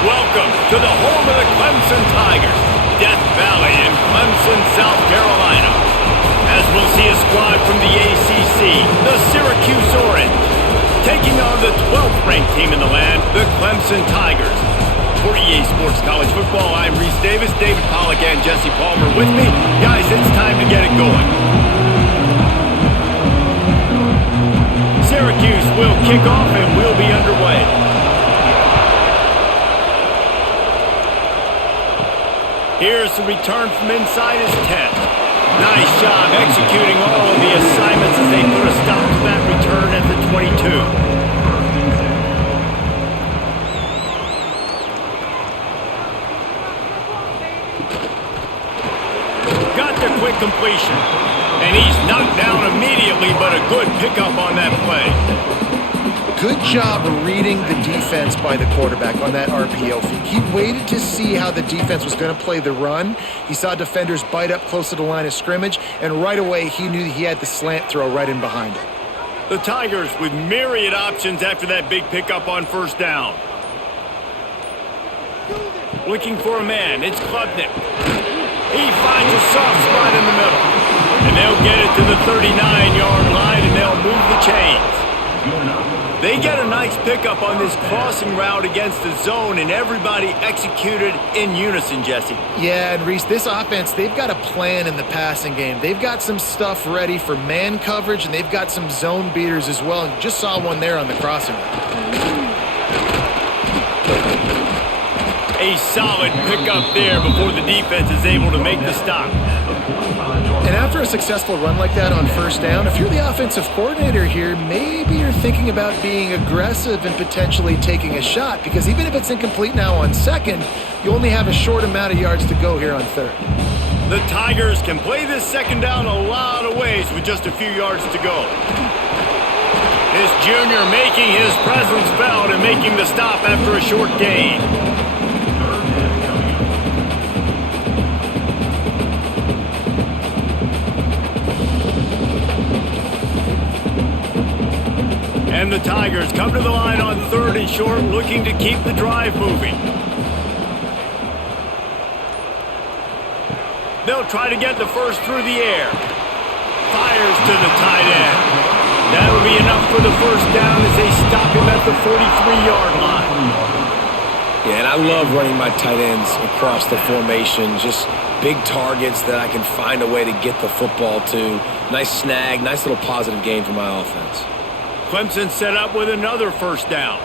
Welcome to the home of the Clemson Tigers, Death Valley in Clemson, South Carolina. As we'll see a squad from the ACC, the Syracuse Orange, taking on the 12th ranked team in the land, the Clemson Tigers. For EA Sports College Football, I'm Reese Davis, David Pollack and Jesse Palmer with me. Guys, it's time to get it going. Syracuse will kick off and we'll be underway. Here's the return from inside his 10. Nice job executing all of the assignments as they put a stop to that return at the 22. Got the quick completion. And he's knocked down immediately, but a good pickup on that play. Good job reading the defense by the quarterback on that RPO feed. He waited to see how the defense was going to play the run. He saw defenders bite up close to the line of scrimmage, and right away he knew he had the slant throw right in behind it. The Tigers with myriad options after that big pickup on first down. Looking for a man, it's Klubnik. He finds a soft spot in the middle. And they'll get it to the 39-yard line, and they'll move the chains. They get a nice pickup on this crossing route against the zone, and everybody executed in unison, Jesse. Yeah, and Reese, this offense, they've got a plan in the passing game. They've got some stuff ready for man coverage, and they've got some zone beaters as well. And just saw one there on the crossing route. A solid pickup there before the defense is able to make the stop. And after a successful run like that on first down, if you're the offensive coordinator here, maybe you're thinking about being aggressive and potentially taking a shot, because even if it's incomplete now on second, you only have a short amount of yards to go here on third. The Tigers can play this second down a lot of ways with just a few yards to go. This junior making his presence felt and making the stop after a short gain. And the Tigers come to the line on third and short, looking to keep the drive moving. They'll try to get the first through the air. Fires to the tight end. That'll be enough for the first down as they stop him at the 43-yard line. Yeah, and I love running my tight ends across the formation. Just big targets that I can find a way to get the football to. Nice snag, nice little positive gain for my offense. Clemson set up with another first down.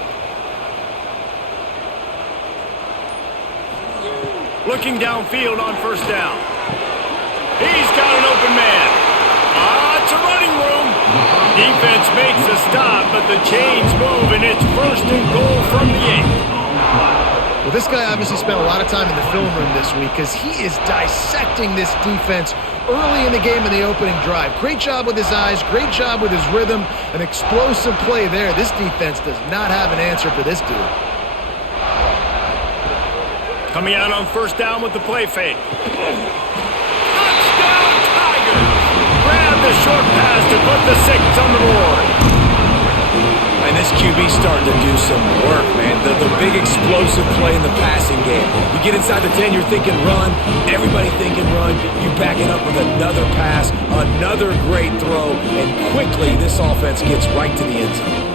Looking downfield on first down. He's got an open man. It's a running room. Defense makes a stop, but the chains move, and it's first and goal from the 8. Well, this guy obviously spent a lot of time in the film room this week because he is dissecting this defense early in the game in the opening drive. Great job with his eyes, great job with his rhythm, an explosive play there. This defense does not have an answer for this dude. Coming out on first down with the play fake. Touchdown Tigers! Grab the short pass to put the 6 on the board. And this QB starting to do some work, man. The big explosive play in the passing game. You get inside the 10, you're thinking run. Everybody thinking run. You back it up with another pass, another great throw, and quickly this offense gets right to the end zone.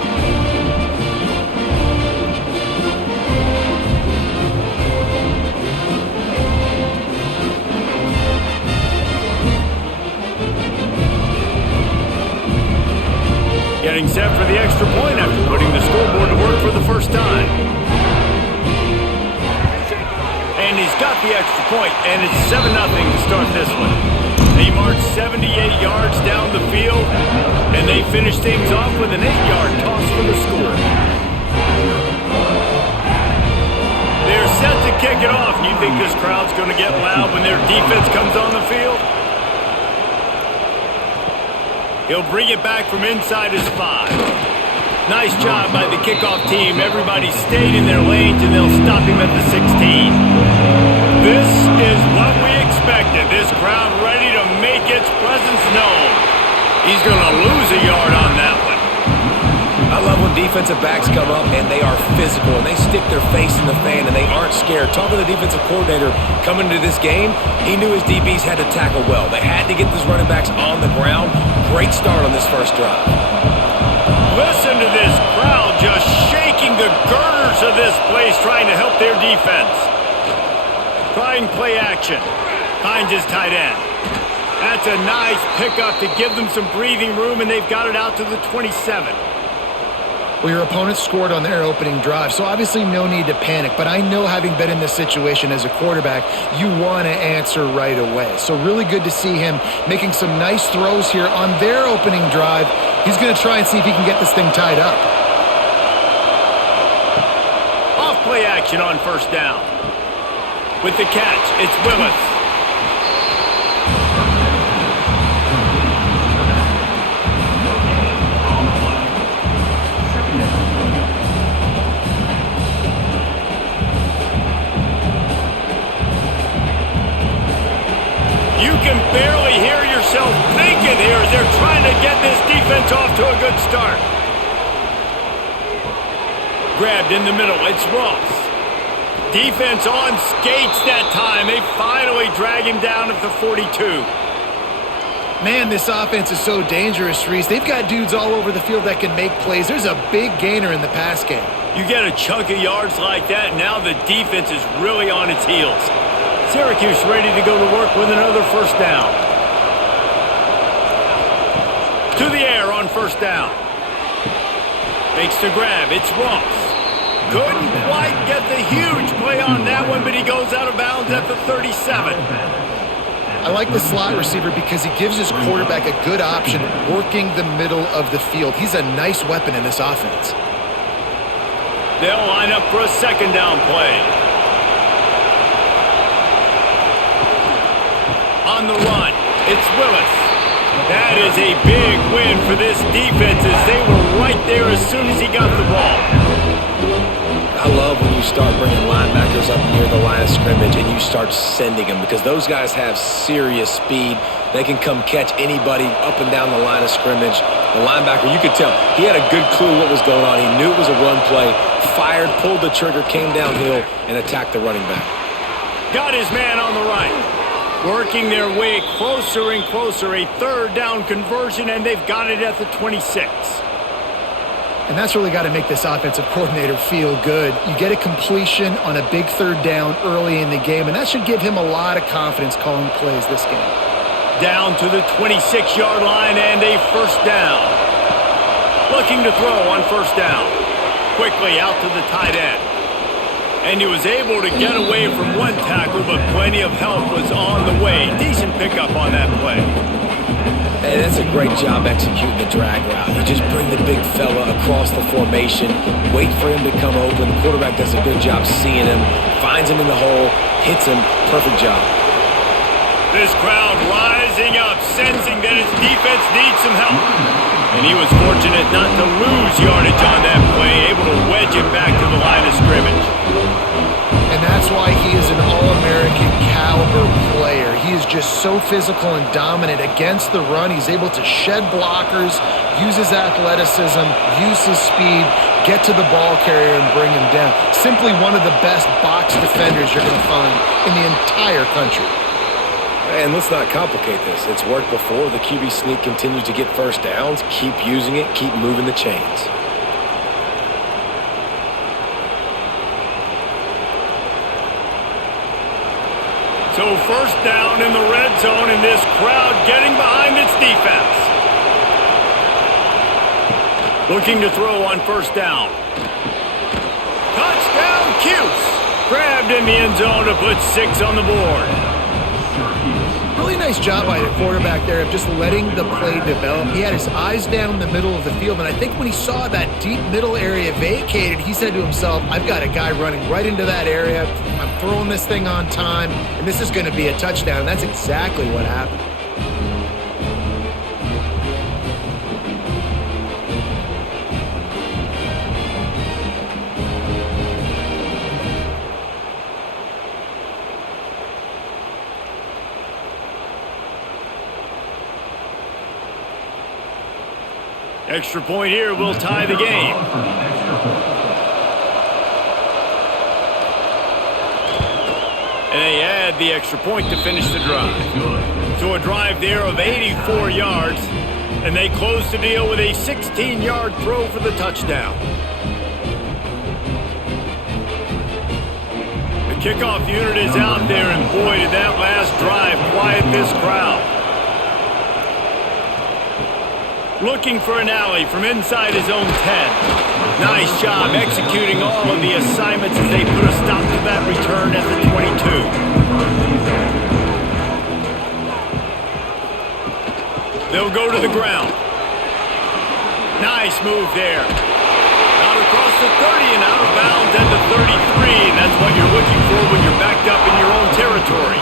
Getting set for the extra point after putting the scoreboard to work for the first time. And he's got the extra point, and it's 7-0 to start this one. They march 78 yards down the field, and they finish things off with an 8-yard toss for the score. They're set to kick it off. You think this crowd's going to get loud when their defense comes on the field? He'll bring it back from inside his 5. Nice job by the kickoff team. Everybody stayed in their lanes, and they'll stop him at the 16. This is what we expected. This crowd ready to make its presence known. He's going to lose a yard on that one. I I love when defensive backs come up and they are physical and they stick their face in the fan and they aren't scared. Talking to the defensive coordinator coming into this game, he knew his DBs had to tackle well. They had to get those running backs on the ground. Great start on this first drive. Listen to this crowd just shaking the girders of this place, trying to help their defense. Trying play action. Finds his tight end. That's a nice pickup to give them some breathing room, and they've got it out to the 27. Well, your opponent scored on their opening drive, so obviously no need to panic. But I know, having been in this situation as a quarterback, you want to answer right away. So really good to see him making some nice throws here on their opening drive. He's going to try and see if he can get this thing tied up. Off play action on first down. With the catch, it's Willis. You can barely hear yourself thinking here as they're trying to get this defense off to a good start. Grabbed in the middle, it's Ross. Defense on skates that time. They finally drag him down at the 42. Man, this offense is so dangerous, Reese. They've got dudes all over the field that can make plays. There's a big gainer in the pass game. You get a chunk of yards like that, now the defense is really on its heels. Syracuse ready to go to work with another first down. To the air on first down. Makes the grab. It's Ross. Couldn't quite get the huge play on that one, but he goes out of bounds at the 37. I like the slot receiver because he gives his quarterback a good option working the middle of the field. He's a nice weapon in this offense. They'll line up for a second down play. On the run, it's Willis. That is a big win for this defense as they were right there as soon as he got the ball. I love when you start bringing linebackers up near the line of scrimmage and you start sending them, because those guys have serious speed. They can come catch anybody up and down the line of scrimmage. The linebacker, you could tell, he had a good clue what was going on. He knew it was a run play, fired, pulled the trigger, came downhill, and attacked the running back. Got his man on the right. Working their way closer and closer. A third down conversion, and they've got it at the 26. And that's really got to make this offensive coordinator feel good. You get a completion on a big third down early in the game, and that should give him a lot of confidence calling plays this game. Down to the 26-yard line and a first down. Looking to throw on first down. Quickly out to the tight end. And he was able to get away from one tackle, but plenty of help was on the way. Decent pickup on that play. Hey, that's a great job executing the drag route. You just bring the big fella across the formation, wait for him to come open. The quarterback does a good job seeing him, finds him in the hole, hits him. Perfect job. This crowd rising up, sensing that his defense needs some help. And he was fortunate not to lose yardage on that play, able to wedge it back to the line of scrimmage. And that's why he is an All-American caliber player. He is just so physical and dominant against the run. He's able to shed blockers, use his athleticism, use his speed, get to the ball carrier and bring him down. Simply one of the best box defenders you're going to find in the entire country. And let's not complicate this. It's worked before. The QB sneak continues to get first downs. Keep using it. Keep moving the chains. So first down in the red zone, and this crowd getting behind its defense. Looking to throw on first down. Touchdown, Cuse. Grabbed in the end zone to put 6 on the board. Really nice job by the quarterback there of just letting the play develop. He had his eyes down the middle of the field, and I think when he saw that deep middle area vacated, he said to himself, I've got a guy running right into that area. I'm throwing this thing on time, and this is going to be a touchdown. And that's exactly what happened. Extra point here will tie the game. And they add the extra point to finish the drive. So a drive there of 84 yards, and they close the deal with a 16-yard throw for the touchdown. The kickoff unit is out there, and boy, did that last drive quiet this crowd. Looking for an alley from inside his own 10. Nice job executing all of the assignments as they put a stop to that return at the 22. They'll go to the ground. Nice move there. Out across the 30 and out of bounds at the 33. That's what you're looking for when you're backed up in your own territory.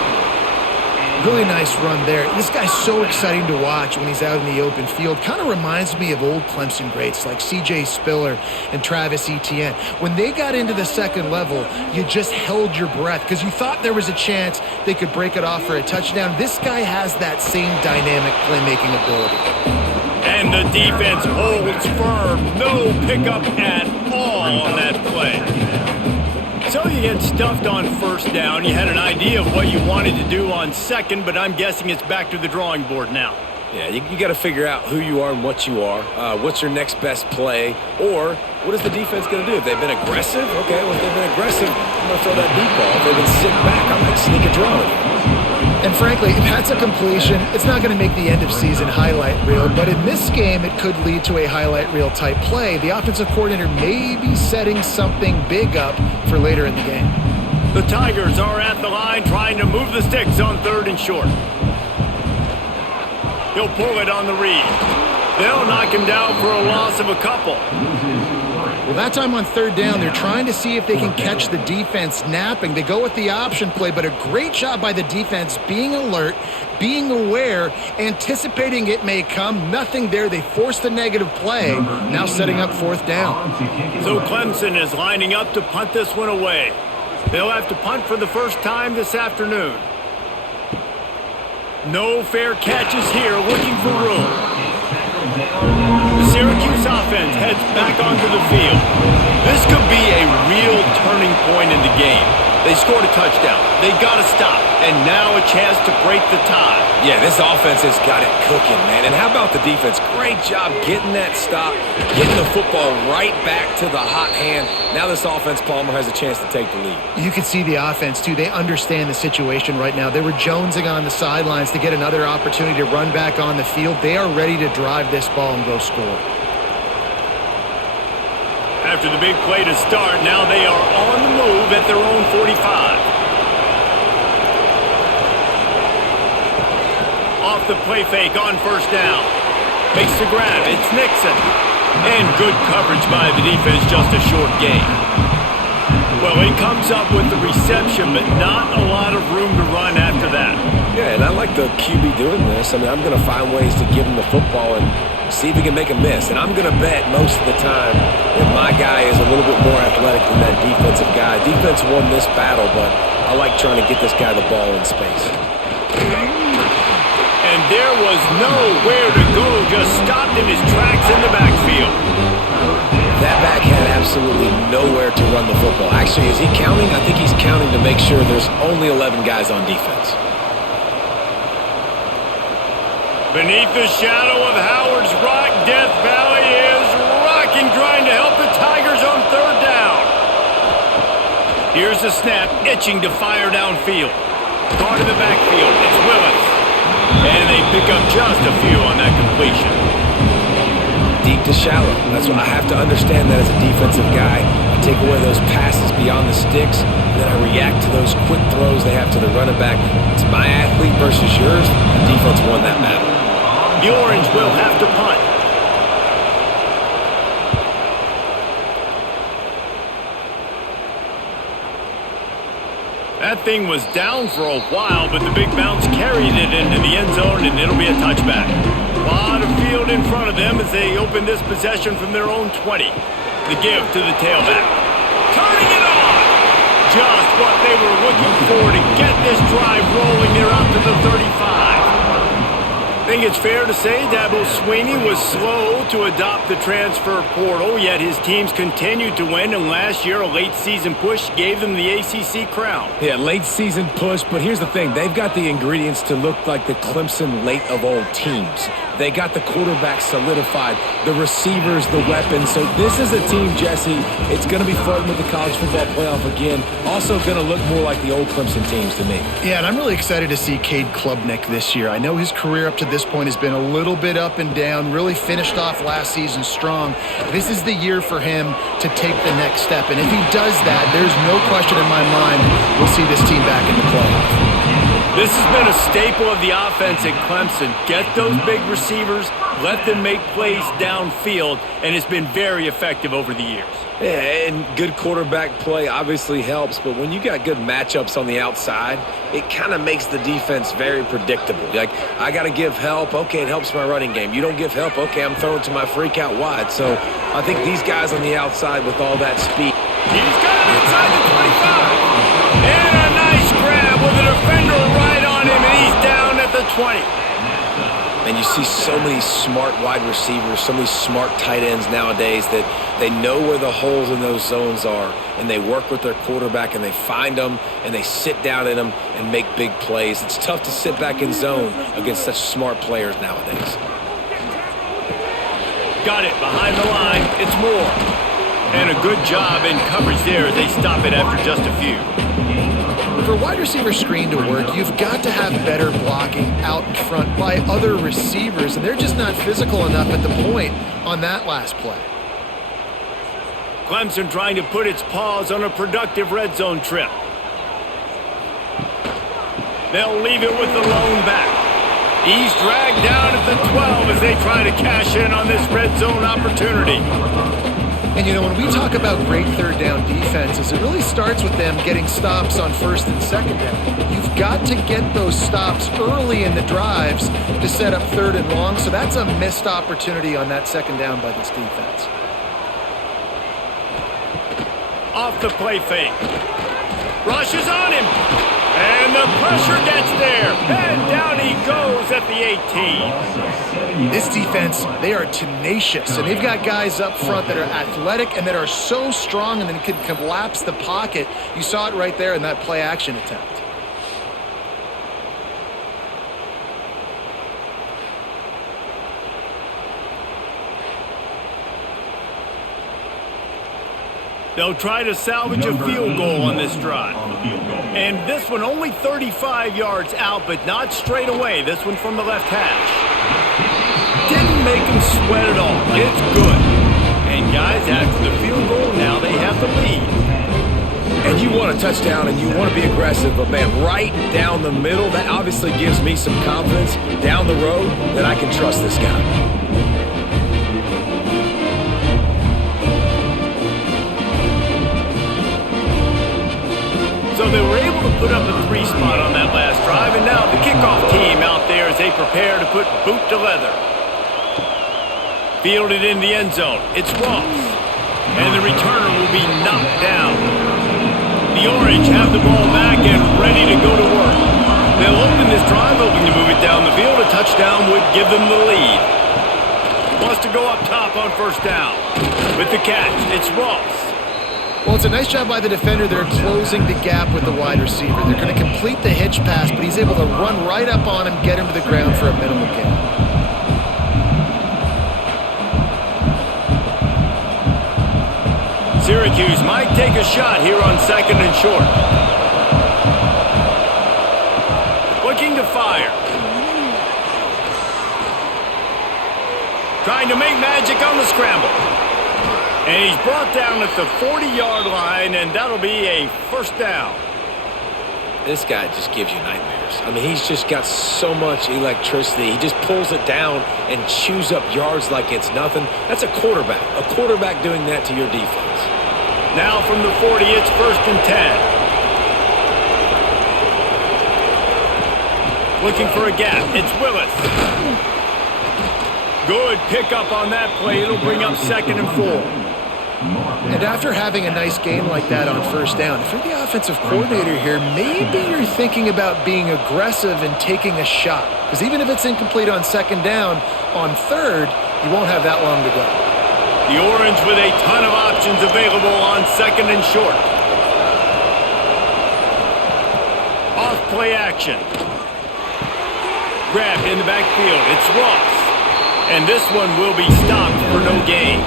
Really nice run there. This guy's so exciting to watch when he's out in the open field. Kind of reminds me of old Clemson greats like C.J. Spiller and Travis Etienne. When they got into the second level, you just held your breath because you thought there was a chance they could break it off for a touchdown. This guy has that same dynamic playmaking ability. And the defense holds firm. No pickup at all on that play. So you get stuffed on first down. You had an idea of what you wanted to do on second, but I'm guessing it's back to the drawing board now. Yeah, you got to figure out who you are and what you are. What's your next best play? Or what is the defense going to do? If they've been aggressive, okay, well, if they've been aggressive, I'm going to throw that deep ball. If they've been sitting back, I might sneak a draw with you. And frankly, if that's a completion, it's not going to make the end-of-season highlight reel. But in this game, it could lead to a highlight reel type play. The offensive coordinator may be setting something big up for later in the game. The Tigers are at the line trying to move the sticks on 3rd and short. He'll pull it on the read. They'll knock him down for a loss of a couple. Well, that time on 3rd down, they're trying to see if they can catch the defense napping. They go with the option play, but a great job by the defense being alert, being aware, anticipating it may come. Nothing there. They forced the negative play, now setting up 4th down. So Clemson is lining up to punt this one away. They'll have to punt for the first time this afternoon. No fair catches here, looking for room. The Syracuse offense heads back onto the field. This could be a real turning point in the game. They scored a touchdown. They got to stop. And now a chance to break the tie. Yeah, this offense has got it cooking, man. And how about the defense? Great job getting that stop, getting the football right back to the hot hand. Now this offense, Palmer, has a chance to take the lead. You can see the offense, too. They understand the situation right now. They were jonesing on the sidelines to get another opportunity to run back on the field. They are ready to drive this ball and go score. After the big play to start, now they are on the move at their own 45. Off the play fake on 1st down. Makes the grab. It's Nixon. And good coverage by the defense, just a short gain. Well, he comes up with the reception, but not a lot of room to run after that. Yeah, and I like the QB doing this. I mean, I'm going to find ways to give him the football and see if he can make a miss. And I'm going to bet most of the time that my guy is a little bit more athletic than that defensive guy. Defense won this battle, but I like trying to get this guy the ball in space. And there was nowhere to go, just stopped in his tracks in the backfield. That back had absolutely nowhere to run the football. Actually, is he counting? I think he's counting to make sure there's only 11 guys on defense. Beneath the shadow of Howard's Rock, Death Valley is rocking, trying to help the Tigers on 3rd down. Here's the snap, itching to fire downfield. Caught in the backfield, it's Willis. And they pick up just a few on that completion. Deep to shallow. That's what I have to understand that as a defensive guy. I take away those passes beyond the sticks, and then I react to those quick throws they have to the running back. It's my athlete versus yours. The defense won that battle. The Orange will have to punt. That thing was down for a while, but the big bounce carried it into the end zone, and it'll be a touchback. A lot of field in front of them as they open this possession from their own 20. The give to the tailback. Turning it on! Just what they were looking for to get this drive rolling. They're out to the 35. I think it's fair to say Dabo Swinney was slow to adopt the transfer portal, yet his teams continued to win, and last year a late-season push gave them the ACC crown. Yeah, late-season push, but here's the thing. They've got the ingredients to look like the Clemson late-of-old teams. They got the quarterback solidified, the receivers, the weapons. So this is a team, Jesse, it's going to be flirting with the college football playoff again. Also going to look more like the old Clemson teams to me. Yeah, and I'm really excited to see Cade Klubnik this year. I know his career up to this point has been a little bit up and down, really finished off last season strong. This is the year for him to take the next step. And if he does that, there's no question in my mind we'll see this team back in the playoff. This has been a staple of the offense at Clemson. Get those big receivers, let them make plays downfield, and it's been very effective over the years. Yeah, and good quarterback play obviously helps, but when you got good matchups on the outside, it kind of makes the defense very predictable. Like, I got to give help. Okay, it helps my running game. You don't give help. Okay, I'm throwing to my freak out wide. So I think these guys on the outside with all that speed. He's got it inside the 25. And a nice grab with a defender right on him, and he's down at the 20. And you see so many smart wide receivers, so many smart tight ends nowadays that they know where the holes in those zones are, and they work with their quarterback, and they find them, and they sit down in them and make big plays. It's tough to sit back in zone against such smart players nowadays. Got it behind the line. It's Moore. And a good job in coverage there as they stop it after just a few. For a wide receiver screen to work, you've got to have better blocking out in front by other receivers, and they're just not physical enough at the point on that last play. Clemson trying to put its paws on a productive red zone trip. They'll leave it with the lone back. He's dragged down at the 12 as they try to cash in on this red zone opportunity. And, you know, when we talk about great third down defenses, it really starts with them getting stops on first and second down. You've got to get those stops early in the drives to set up third and long, so that's a missed opportunity on that second down by this defense. Off the play fake. Rushes on him. And the pressure gets there. And down he goes at the 18. This defense, they are tenacious, and they've got guys up front that are athletic and that are so strong and then can collapse the pocket. You saw it right there in that play action attempt. They'll try to salvage a field goal on this drive. And this one only 35 yards out, but not straight away. This one from the left hash. Didn't make him sweat at all. It's good. And guys, after the field goal, now they have the lead. And you want a touchdown and you want to be aggressive, but man, right down the middle, that obviously gives me some confidence down the road that I can trust this guy. So they were able to put up a 3 spot on that last drive, and now the kickoff team out there as they prepare to put boot to leather. Fielded in the end zone. It's Ross. And the returner will be knocked down. The Orange have the ball back and ready to go to work. They'll open this drive, hoping to move it down the field. A touchdown would give them the lead. Wants to go up top on first down. With the catch, it's Ross. Well, it's a nice job by the defender. They're closing the gap with the wide receiver. They're going to complete the hitch pass, but he's able to run right up on him, get him to the ground for a minimal gain. Syracuse might take a shot here on second and short. Looking to fire. Trying to make magic on the scramble. And he's brought down at the 40-yard line, and that'll be a first down. This guy just gives you nightmares. I mean, he's just got so much electricity. He just pulls it down and chews up yards like it's nothing. That's a quarterback. A quarterback doing that to your defense. Now from the 40, it's first and 10. Looking for a gap. It's Willis. Good pickup on that play. It'll bring up second and 4. And after having a nice game like that on first down, if you're the offensive coordinator here, maybe you're thinking about being aggressive and taking a shot. Because even if it's incomplete on second down, on third, you won't have that long to go. The Orange with a ton of options available on second and short. Off play action. Grabbed in the backfield. It's Ross. And this one will be stopped for no gain.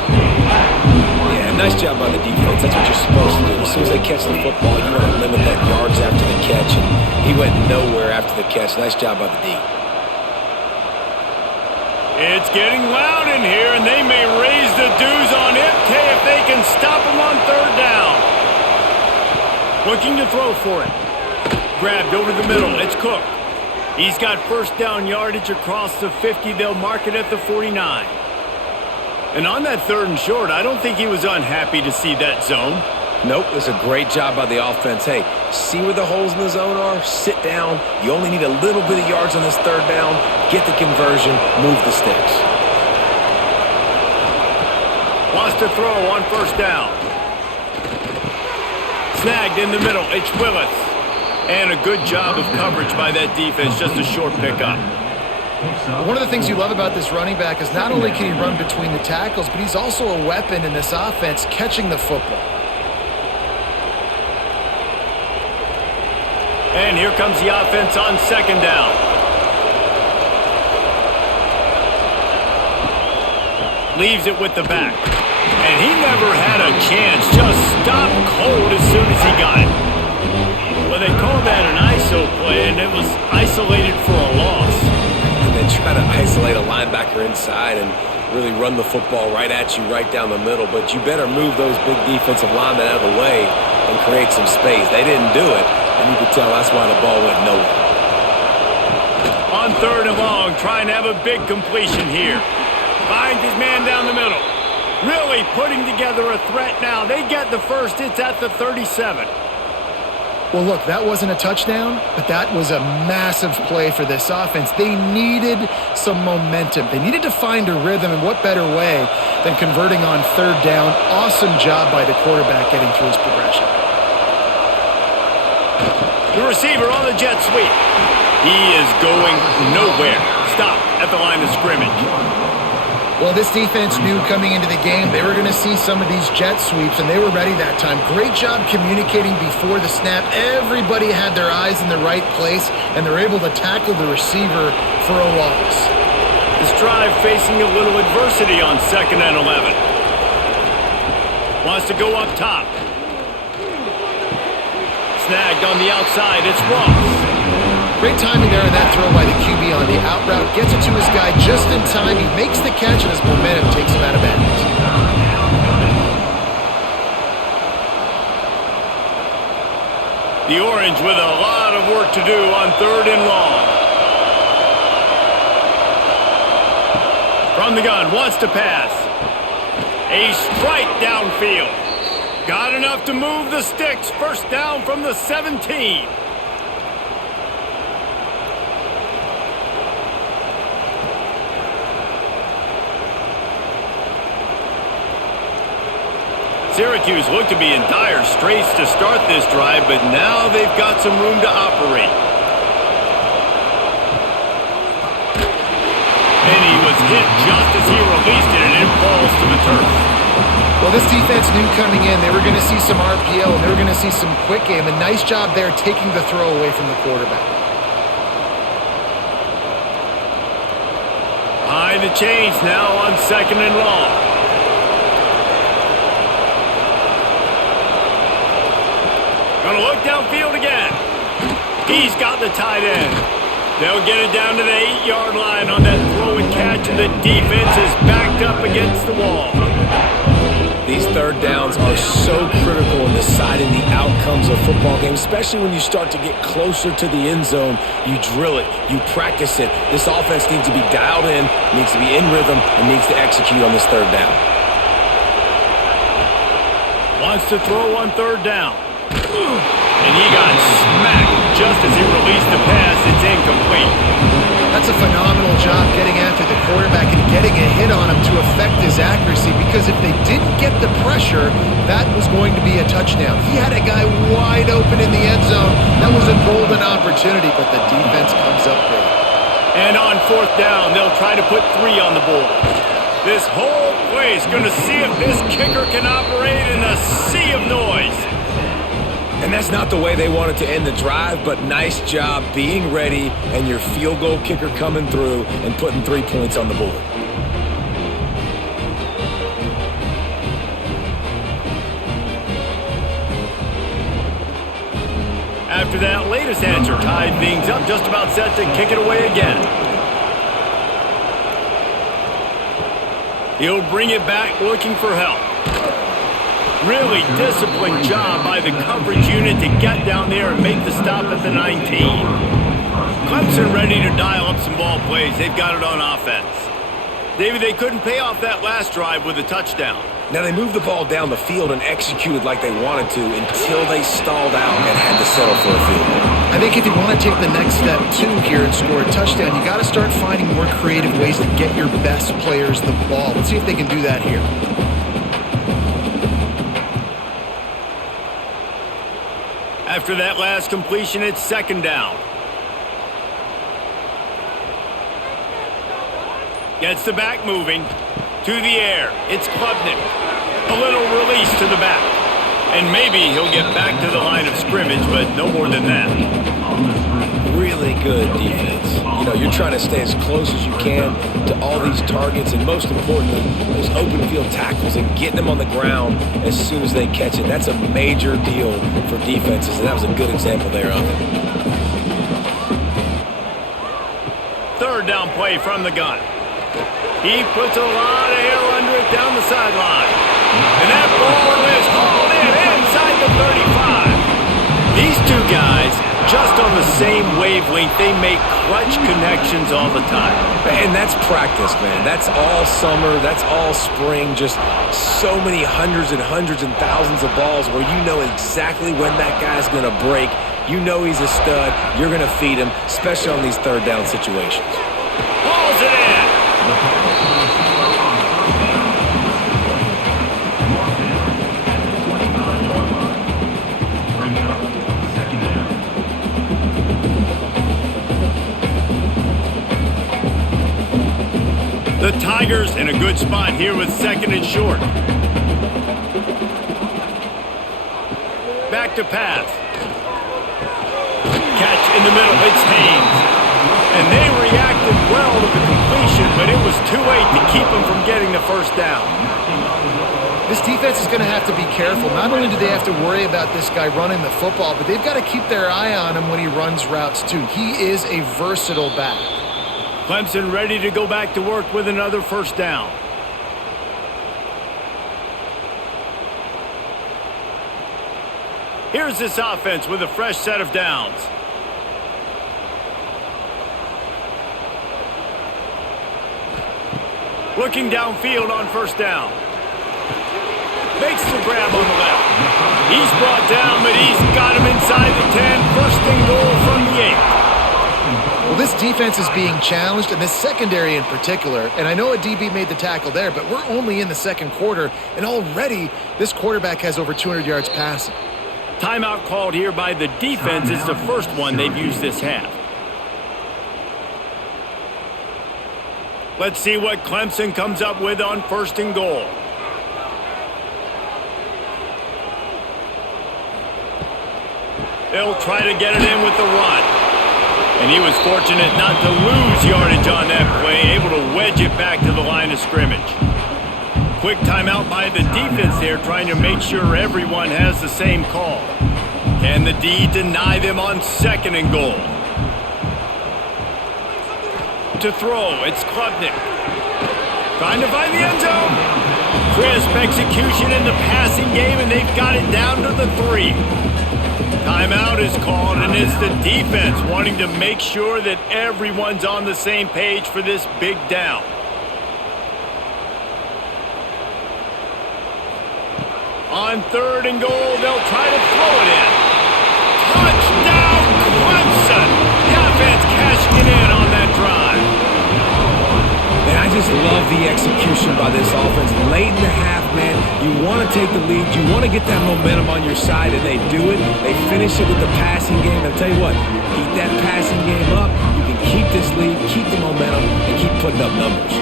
Yeah, nice job by the defense. That's what you're supposed to do. As soon as they catch the football, you want to limit that yards after the catch. And he went nowhere after the catch. Nice job by the D. It's getting loud in here, and they may raise the dues on Ipke if they can stop him on third down. Looking to throw for it. Grabbed over the middle. It's Cook. He's got first down yardage across the 50. They'll mark it at the 49. And on that third and short, I don't think he was unhappy to see that zone. Nope, it was a great job by the offense. Hey, see where the holes in the zone are? Sit down. You only need a little bit of yards on this third down. Get the conversion. Move the sticks. Wants to throw on first down. Snagged in the middle. It's Willis. And a good job of coverage by that defense. Just a short pickup. One of the things you love about this running back is not only can he run between the tackles, but he's also a weapon in this offense catching the football. And here comes the offense on second down. Leaves it with the back. And he never had a chance. Just stopped cold as soon as he got it. Well, they called that an ISO play, and it was isolated for a loss. They try to isolate a linebacker inside and really run the football right at you, right down the middle. But you better move those big defensive linemen out of the way and create some space. They didn't do it, and you could tell that's why the ball went nowhere. On third and long, trying to have a big completion here. Finds his man down the middle. Really putting together a threat now. They get the first. It's at the 37. Well, look, that wasn't a touchdown, but that was a massive play for this offense. They needed some momentum. They needed to find a rhythm, and what better way than converting on third down. Awesome job by the quarterback getting through his progression. The receiver on the jet sweep. He is going nowhere. Stop at the line of scrimmage. Well, this defense knew coming into the game they were going to see some of these jet sweeps, and they were ready that time. Great job communicating before the snap. Everybody had their eyes in the right place, and they're able to tackle the receiver for a loss. This drive facing a little adversity on second and 11. Wants to go up top. Snagged on the outside. It's Ross. Great timing there on that throw by the QB on the out route. Gets it to his guy just in time. He makes the catch, and his momentum takes him out of bounds. The Orange with a lot of work to do on third and long. From the gun, wants to pass. A strike downfield. Got enough to move the sticks. First down from the 17. Syracuse looked to be in dire straits to start this drive, but now they've got some room to operate. And he was hit just as he released it, and it falls to the turf. Well, this defense knew coming in they were going to see some RPO, and they were going to see some quick game. A nice job there taking the throw away from the quarterback. Behind the chains now on second and long. Gonna look downfield again. He's got the tight end. They'll get it down to the 8-yard line on that throw and catch, and the defense is backed up against the wall. These third downs are so critical in deciding the outcomes of football games, especially when you start to get closer to the end zone. You drill it, you practice it. This offense needs to be dialed in, needs to be in rhythm, and needs to execute on this third down. Wants to throw on third down. And he got smacked just as he released the pass. It's incomplete. That's a phenomenal job getting after the quarterback and getting a hit on him to affect his accuracy, because if they didn't get the pressure, that was going to be a touchdown. He had a guy wide open in the end zone. That was a golden opportunity, but the defense comes up big. And on fourth down, they'll try to put 3 on the board. This whole place going to see if this kicker can operate in a sea of noise. And that's not the way they wanted to end the drive, but nice job being ready and your field goal kicker coming through and putting 3 points on the board. After that latest answer tied things up, just about set to kick it away again. He'll bring it back looking for help. Really disciplined job by the coverage unit to get down there and make the stop at the 19. Clemson ready to dial up some ball plays. They've got it on offense. David, they couldn't pay off that last drive with a touchdown. Now, they moved the ball down the field and executed like they wanted to until they stalled out and had to settle for a field goal. I think if you want to take the next step, too, here and score a touchdown, you got to start finding more creative ways to get your best players the ball. Let's see if they can do that here. After that last completion, it's second down. Gets the back moving. To the air. It's Klubnik. A little release to the back. And maybe he'll get back to the line of scrimmage, but no more than that. Really good defense. You know, you're trying to stay as close as you can to all these targets, and most importantly, those open field tackles and getting them on the ground as soon as they catch it. That's a major deal for defenses, and that was a good example there of it. Third down play from the gun. He puts a lot of air under it down the sideline. And that ball is hauled in inside the 35. These two guys, just on the same wavelength, they make clutch connections all the time. And that's practice, man. That's all summer. That's all spring. Just so many hundreds and thousands of balls where you know exactly when that guy's going to break. You know he's a stud. You're going to feed him, especially on these third down situations. Hauls it in. The Tigers in a good spot here with second and short. Back to pass. Catch in the middle. It's Haynes. And they reacted well to the completion, but it was too late to keep them from getting the first down. This defense is going to have to be careful. Not only do they have to worry about this guy running the football, but they've got to keep their eye on him when he runs routes too. He is a versatile back. Clemson ready to go back to work with another first down. Here's this offense with a fresh set of downs. Looking downfield on first down. Makes the grab on the left. He's brought down, but he's got him inside the 10. First and goal from the 8. Well, this defense is being challenged, and this secondary in particular, and I know a DB made the tackle there, but we're only in the second quarter, and already this quarterback has over 200 yards passing. Timeout called here by the defense. It's the first one they've used this half. Let's see what Clemson comes up with on first and goal. They'll try to get it in with the run. And he was fortunate not to lose yardage on that play, able to wedge it back to the line of scrimmage. Quick timeout by the defense there, trying to make sure everyone has the same call. Can the D deny them on second and goal? To throw, it's Klubnik. Trying to find the end zone. Crisp execution in the passing game, and they've got it down to the 3. Timeout is called, and it's the defense wanting to make sure that everyone's on the same page for this big down. On third and goal, they'll try to throw it in. Touchdown, Clemson! The offense cashing it in on that drive. love the execution by this offense. Late in the half, man, you want to take the lead. You want to get that momentum on your side, and they do it. They finish it with the passing game. I'll tell you what, keep that passing game up. You can keep this lead, keep the momentum, and keep putting up numbers.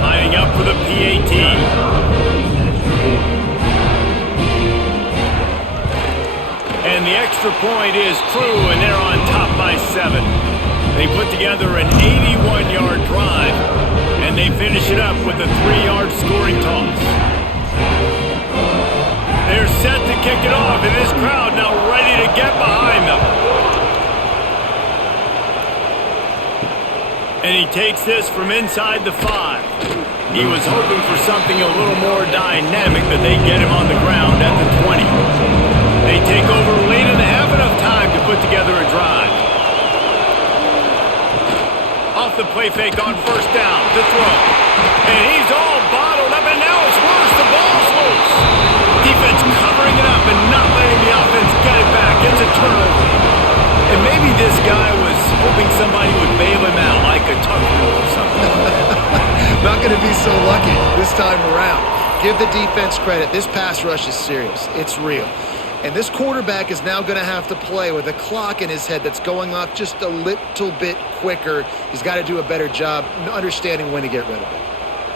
Lining up for the PAT. And the extra point is true, and they're on top by 7. They put together an 81-yard drive, and they finish it up with a 3-yard scoring toss. They're set to kick it off, and this crowd now ready to get behind them. And he takes this from inside the 5. He was hoping for something a little more dynamic, but they get him on the ground at the 20. They take over late in the half, enough time to put together a drive. Off the play fake on first down, to throw. And he's all bottled up, and now it's worse. The ball's loose. Defense covering it up and not letting the offense get it back. It's a turnover. And maybe this guy was hoping somebody would bail him out, like a tuck rule or something. Not going to be so lucky this time around. Give the defense credit. This pass rush is serious. It's real. And this quarterback is now going to have to play with a clock in his head that's going off just a little bit quicker. He's got to do a better job understanding when to get rid of it.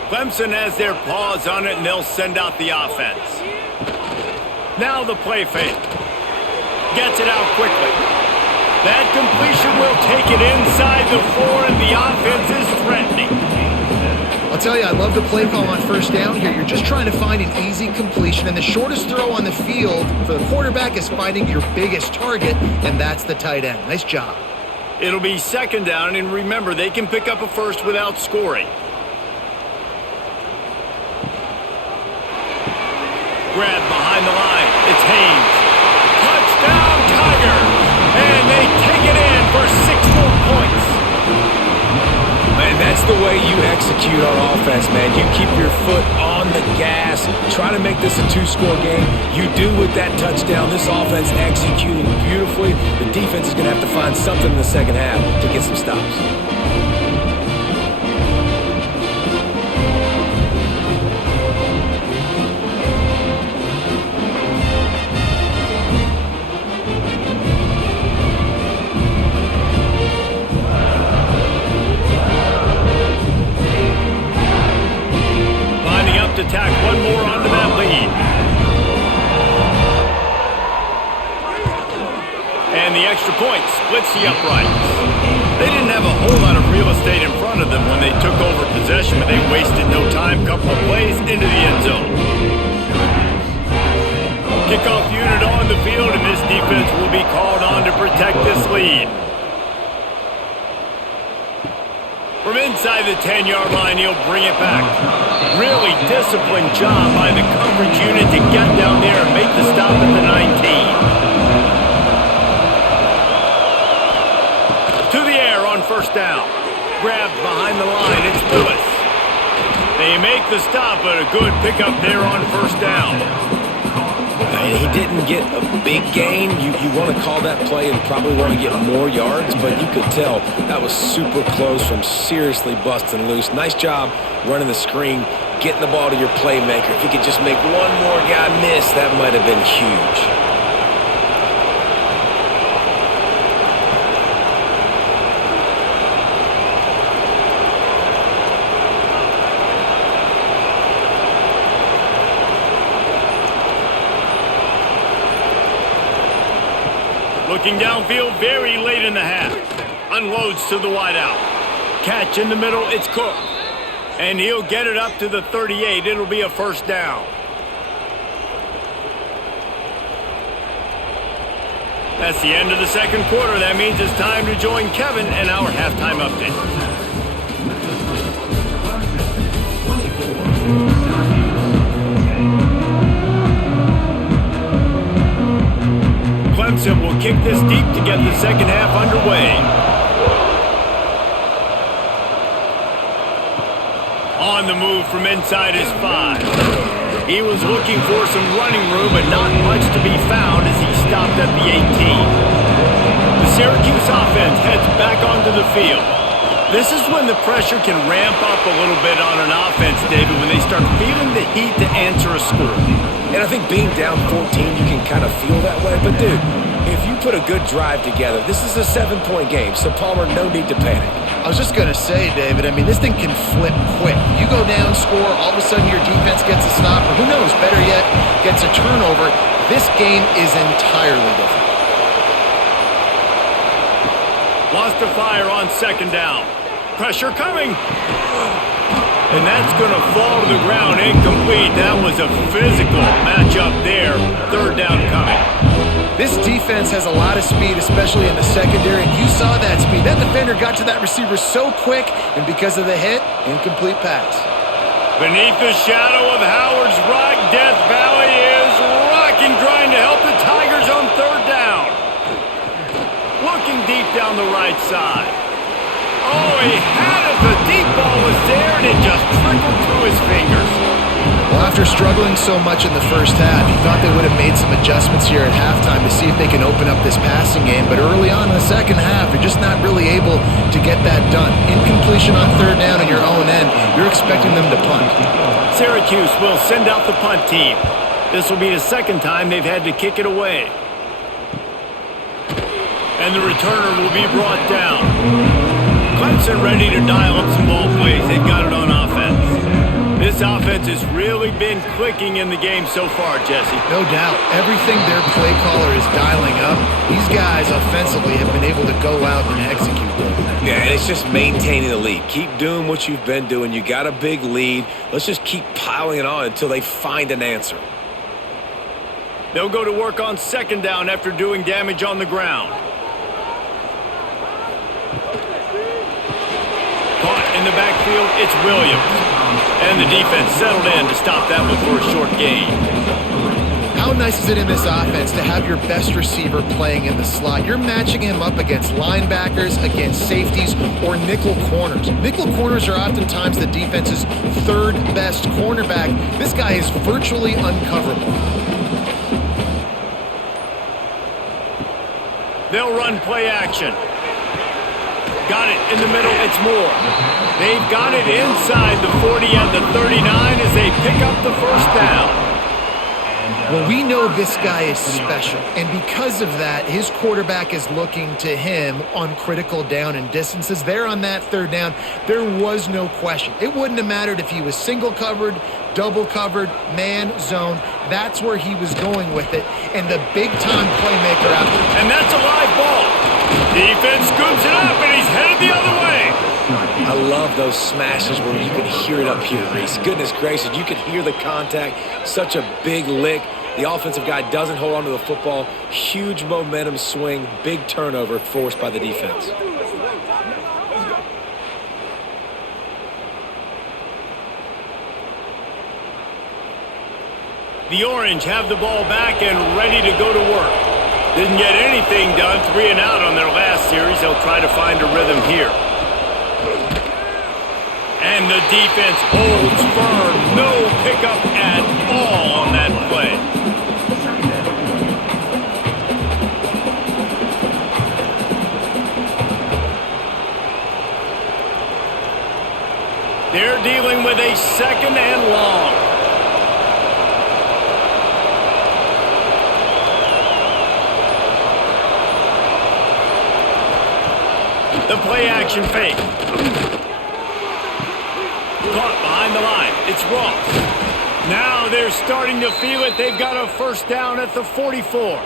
Clemson has their paws on it, and they'll send out the offense. Now the play fake. Gets it out quickly. That completion will take it inside the 4, and the offense is threatening. I'll tell you, I love the play call on first down here. You're just trying to find an easy completion, and the shortest throw on the field for the quarterback is finding your biggest target, and that's the tight end. Nice job. It'll be second down, and remember, they can pick up a first without scoring. Grab behind the line. It's Haynes. Touchdown, Tigers! And they take it in for 6 more points. Man, that's the way you execute on offense, man. You keep your foot on the gas. Try to make this a 2-score game. You do with that touchdown. This offense executing beautifully. The defense is going to have to find something in the second half to get some stops. To tack one more onto that lead. And the extra point splits the uprights. They didn't have a whole lot of real estate in front of them when they took over possession, but they wasted no time. Couple of plays into the end zone. Kickoff unit on the field, and this defense will be called on to protect this lead. From inside the 10-yard line, he'll bring it back. Really disciplined job by the coverage unit to get down there and make the stop at the 19. To the air on first down. Grabbed behind the line, it's Lewis. They make the stop, but a good pickup there on first down. He didn't get a big gain. You want to call that play and probably want to get more yards, but you could tell that was super close from seriously busting loose. Nice job running the screen, getting the ball to your playmaker. If you could just make one more guy miss, that might have been huge. Looking downfield very late in the half. Unloads to the wideout. Catch in the middle, it's Cook. And he'll get it up to the 38. It'll be a first down. That's the end of the second quarter. That means it's time to join Kevin and our halftime update. Clemson will kick this deep to get the second half underway. On the move from inside his 5. He was looking for some running room, but not much to be found as he stopped at the 18. The Syracuse offense heads back onto the field. This is when the pressure can ramp up a little bit on an offense, David, when they start feeling the heat to answer a score. And I think being down 14, you can kind of feel that way. But, dude, if you put a good drive together, this is a 7-point game, so Palmer, no need to panic. I was just going to say, David, I mean, this thing can flip quick. You go down, score, all of a sudden your defense gets a stop, or who knows, better yet, gets a turnover. This game is entirely different. Lost to fire on second down. Pressure coming. And that's going to fall to the ground incomplete. That was a physical matchup there. Third down coming. This defense has a lot of speed, especially in the secondary, and you saw that speed. That defender got to that receiver so quick, and because of the hit, incomplete pass. Beneath the shadow of Howard's Rock, Death Valley is rocking, trying to help the Tigers on third down. Looking deep down the right side. Oh, he had it. The deep ball was there, and it just trickled through his fingers. Well, after struggling so much in the first half, you thought they would have made some adjustments here at halftime to see if they can open up this passing game. But early on in the second half, you're just not really able to get that done. Incompletion on third down in your own end, you're expecting them to punt. Syracuse will send out the punt team. This will be the second time they've had to kick it away. And the returner will be brought down. Clemson ready to dial up some ball plays. They've got it on offense. This offense has really been clicking in the game so far, Jesse. No doubt. Everything their play caller is dialing up, these guys offensively have been able to go out and execute them. Yeah, and it's just maintaining the lead. Keep doing what you've been doing. You got a big lead. Let's just keep piling it on until they find an answer. They'll go to work on second down after doing damage on the ground. Caught in the backfield, it's Williams. And the defense settled in to stop that one for a short gain. How nice is it in this offense to have your best receiver playing in the slot? You're matching him up against linebackers, against safeties, or nickel corners. Nickel corners are oftentimes the defense's third best cornerback. This guy is virtually uncoverable. They'll run play action. Got it in the middle, it's Moore. They've got it inside the 40 and the 39 as they pick up the first down. Well, we know this guy is special, and because of that, his quarterback is looking to him on critical down and distances. There on that third down, there was no question. It wouldn't have mattered if he was single covered, double covered, man, zone. That's where he was going with it, and the big-time playmaker out there. And that's a live ball. Defense scoops it up, and he's headed the other way. I love those smashes where you can hear it up here, Reese. Goodness gracious, you can hear the contact. Such a big lick. The offensive guy doesn't hold on to the football. Huge momentum swing, big turnover forced by the defense. The Orange have the ball back and ready to go to work. Didn't get anything done, 3 and out on their last series. They'll try to find a rhythm here. And the defense holds firm. No pickup at all on that play. They're dealing with a second and long. The play action fake. Caught behind the line. It's Ross. Now they're starting to feel it. They've got a first down at the 44.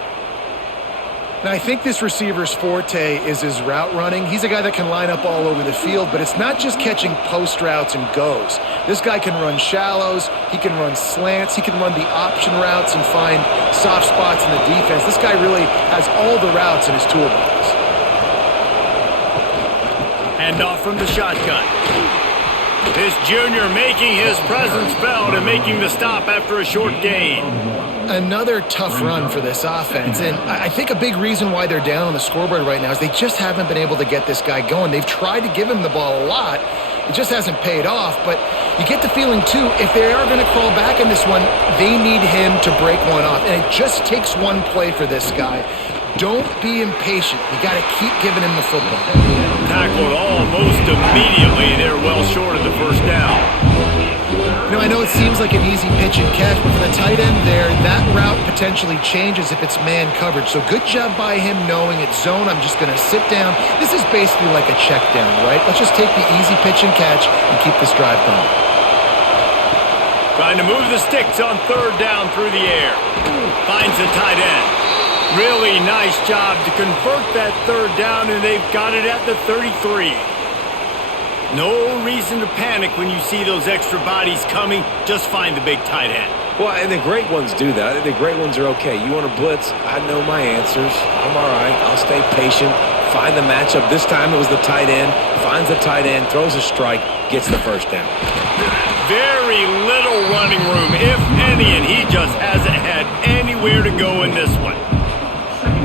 Now, I think this receiver's forte is his route running. He's a guy that can line up all over the field, but it's not just catching post routes and goes. This guy can run shallows, he can run slants, he can run the option routes and find soft spots in the defense. This guy really has all the routes in his toolbox. Hand off from the shotgun. This junior making his presence felt and making the stop after a short gain. Another tough run for this offense, and I think a big reason why they're down on the scoreboard right now is they just haven't been able to get this guy going. They've tried to give him the ball a lot, It just hasn't paid off, but you get the feeling, too, if they are going to crawl back in this one, they need him to break one off. And it just takes one play for this guy. Don't be impatient. You got to keep giving him the football. Tackled almost immediately. They're well short of the first down. I know it seems like an easy pitch and catch, but for the tight end there, that route potentially changes if it's man coverage. So good job by him knowing it's zone. I'm just going to sit down. This is basically like a check down, right? Let's just take the easy pitch and catch and keep this drive going. Trying to move the sticks on third down through the air. Finds the tight end. Really nice job to convert that third down, and they've got it at the 33. No reason to panic when you see those extra bodies coming. Just find the big tight end. Well, and the great ones do that. The great ones are okay. You want to blitz? I know my answers. I'm all right. I'll stay patient. Find the matchup. This time it was the tight end. Finds the tight end, throws a strike, gets the first down. Very little running room, if any, and he just hasn't had anywhere to go in this one.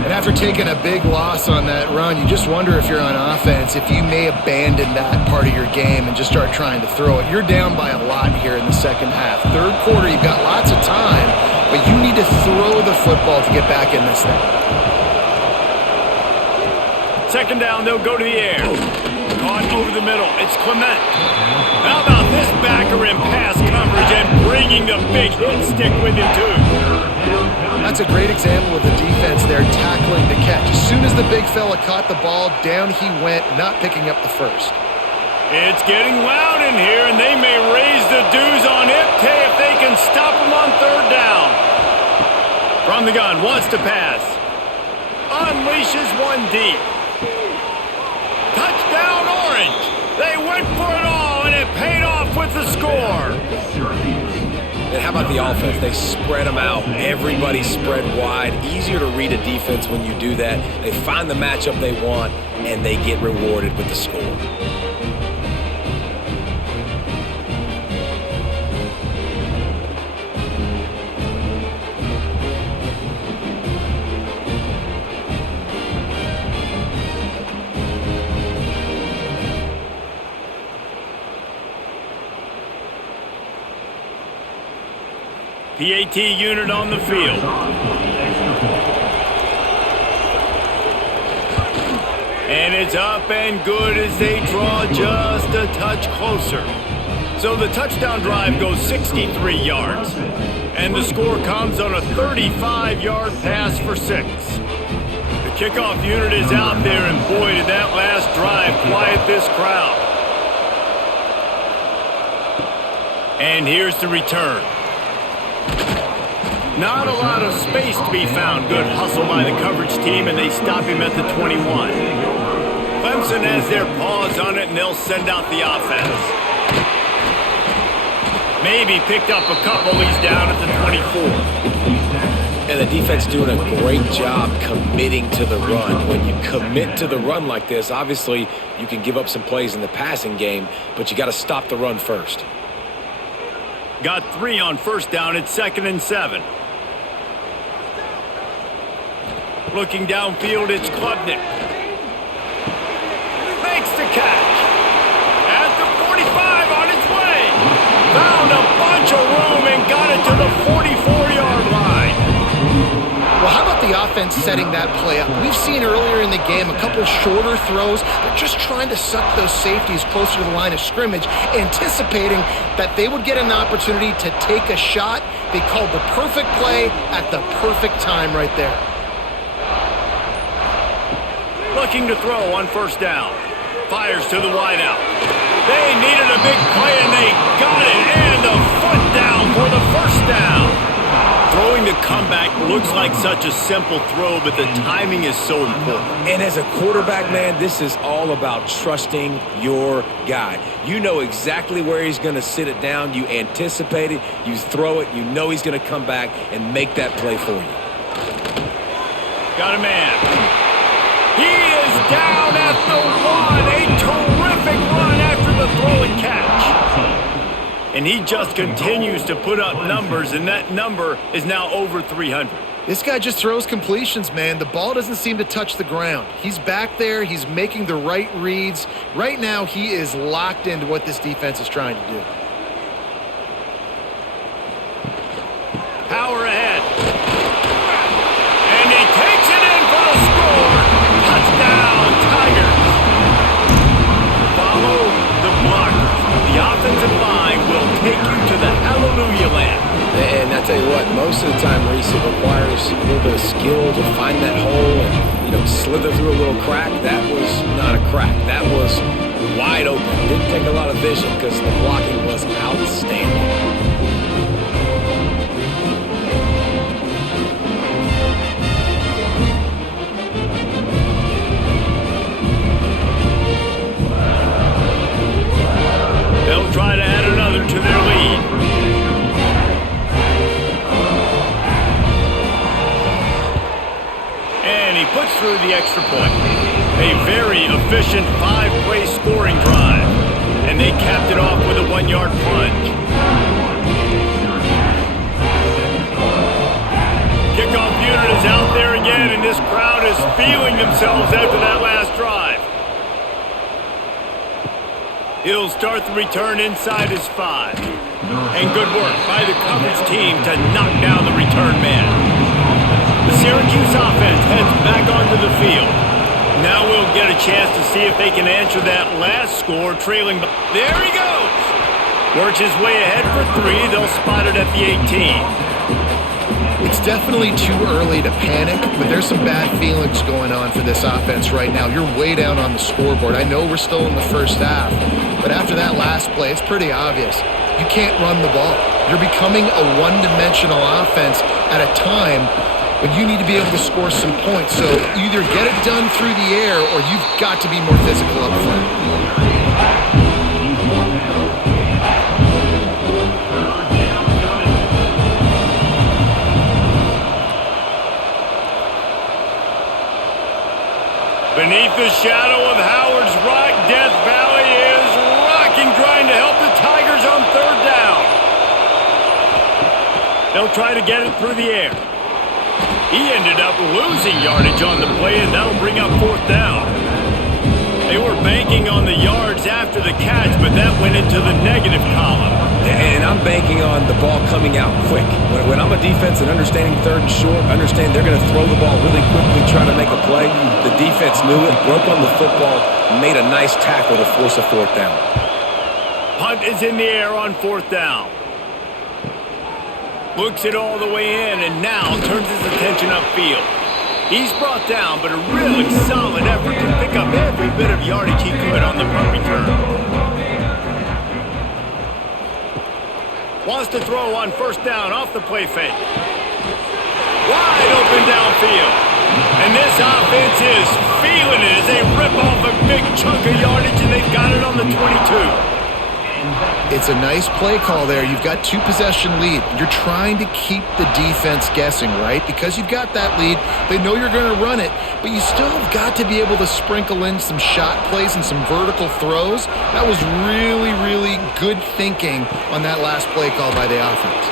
And after taking a big loss on that run, you just wonder if you're on offense, if you may abandon that part of your game and just start trying to throw it. You're down by a lot here in the second half. Third quarter, you've got lots of time, but you need to throw the football to get back in this thing. Second down, they'll go to the air. Caught over the middle. It's Clement. How about this backer in pass coverage and bringing the big hit stick with him, too? That's a great example of the defense there tackling the catch. As soon as the big fella caught the ball, down he went, not picking up the first. It's getting loud in here, and they may raise the dues on Ipte if they can stop him on third down. From the gun, wants to pass. Unleashes one deep. Touchdown, Orange. They went for it all, and it paid off with the score. And how about the offense? They spread them out. Everybody spread wide. Easier to read a defense when you do that. They find the matchup they want, and they get rewarded with the score. PAT unit on the field. And it's up and good as they draw just a touch closer. So the touchdown drive goes 63 yards. And the score comes on a 35-yard pass for 6. The kickoff unit is out there, and boy, did that last drive quiet this crowd. And here's the return. Not a lot of space to be found. Good hustle by the coverage team, and they stop him at the 21. Clemson has their paws on it, and they'll send out the offense. Maybe picked up a couple. He's down at the 24. And the defense doing a great job committing to the run. When you commit to the run like this, obviously you can give up some plays in the passing game, but you got to stop the run first. Got 3 on first down. It's 2nd and 7. Looking downfield, it's Klubnik. Makes the catch. At the 45 on its way. Found a bunch of room and got it to the 44-yard line. Well, how about the offense setting that play up? We've seen earlier in the game a couple shorter throws. They're just trying to suck those safeties closer to the line of scrimmage, anticipating that they would get an opportunity to take a shot. They called the perfect play at the perfect time right there. Looking to throw on first down. Fires to the wideout. They needed a big play, and they got it. And a foot down for the first down. Throwing the comeback looks like such a simple throw, but the timing is so important. And as a quarterback, man, this is all about trusting your guy. You know exactly where he's going to sit it down. You anticipate it. You throw it. You know he's going to come back and make that play for you. Got a man. He is down at the 1. A terrific run after the throw and catch. And he just continues to put up numbers, and that number is now over 300. This guy just throws completions, man. The ball doesn't seem to touch the ground. He's back there. He's making the right reads. Right now, he is locked into what this defense is trying to do. Power ahead. And he takes it in for the score. Touchdown, Tigers. Follow the blockers. The offensive line will take you to the hallelujah land. And I tell you what, most of the time, Reese, it requires a little bit of skill to find that hole and, slither through a little crack. That was not a crack. That was wide open. Didn't take a lot of vision because the blocking was outstanding. They'll try to add another to their lead. And he puts through the extra point. A very efficient 5-play scoring drive. And they capped it off with a 1-yard plunge. Kickoff unit is out there again, and this crowd is feeling themselves after that last drive. He'll start the return inside his 5. And good work by the coverage team to knock down the return man. The Syracuse offense heads back onto the field. Now we'll get a chance to see if they can answer that last score trailing. There he goes! Works his way ahead for 3. They'll spot it at the 18. It's definitely too early to panic, but there's some bad feelings going on for this offense right now. You're way down on the scoreboard. I know we're still in the first half, but after that last play, it's pretty obvious. You can't run the ball. You're becoming a one-dimensional offense at a time when you need to be able to score some points. So either get it done through the air or you've got to be more physical up front. Beneath the shadow of Howard's Rock, Death Valley is rocking, trying to help the Tigers on 3rd down. They'll try to get it through the air. He ended up losing yardage on the play, and that'll bring up 4th down. They were banking on the yards after the catch, but that went into the negative column. And I'm banking on the ball coming out quick. When I'm a defense and understanding 3rd and short, understand they're going to throw the ball really quickly, try to make a play. The defense knew it, broke on the football, made a nice tackle to force a 4th down. Punt is in the air on 4th down. Looks it all the way in and now turns his attention upfield. He's brought down, but a really solid effort to pick up every bit of yardage he could on the punt return. Wants to throw on 1st down off the play fake. Wide open downfield. And this offense is feeling it as they rip off a big chunk of yardage, and they've got it on the 22. It's a nice play call there. You've got 2-possession lead. You're trying to keep the defense guessing, right? Because you've got that lead, they know you're going to run it, but you still have got to be able to sprinkle in some shot plays and some vertical throws. That was really, really good thinking on that last play call by the offense.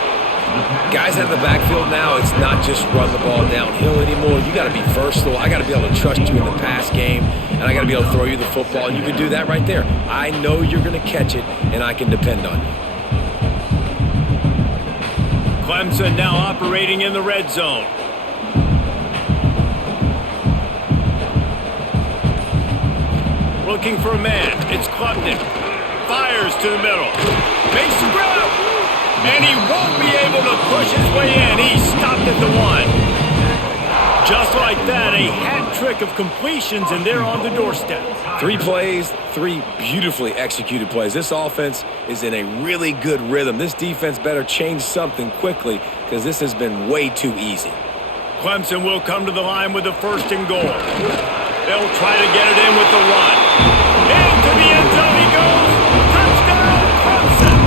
Guys out of the backfield now, it's not just run the ball downhill anymore. You got to be versatile. I got to be able to trust you in the pass game, and I got to be able to throw you the football, and you can do that right there. I know you're going to catch it, and I can depend on you. Clemson now operating in the red zone. Looking for a man. It's Clemson. Fires to the middle. Makes the grab. And he won't be able to push his way in. He stopped at the 1. Just like that, a hat trick of completions, and they're on the doorstep. 3 plays, 3 beautifully executed plays. This offense is in a really good rhythm. This defense better change something quickly because this has been way too easy. Clemson will come to the line with the 1st and goal. They'll try to get it in with the run. Into the end zone he goes. Touchdown, Clemson!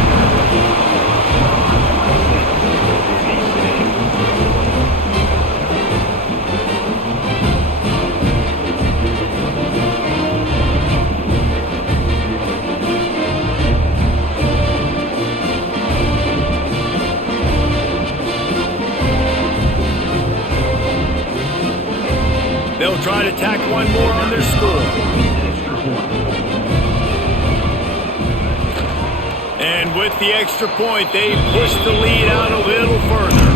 try to tack one more on their score. And with the extra point, they push the lead out a little further.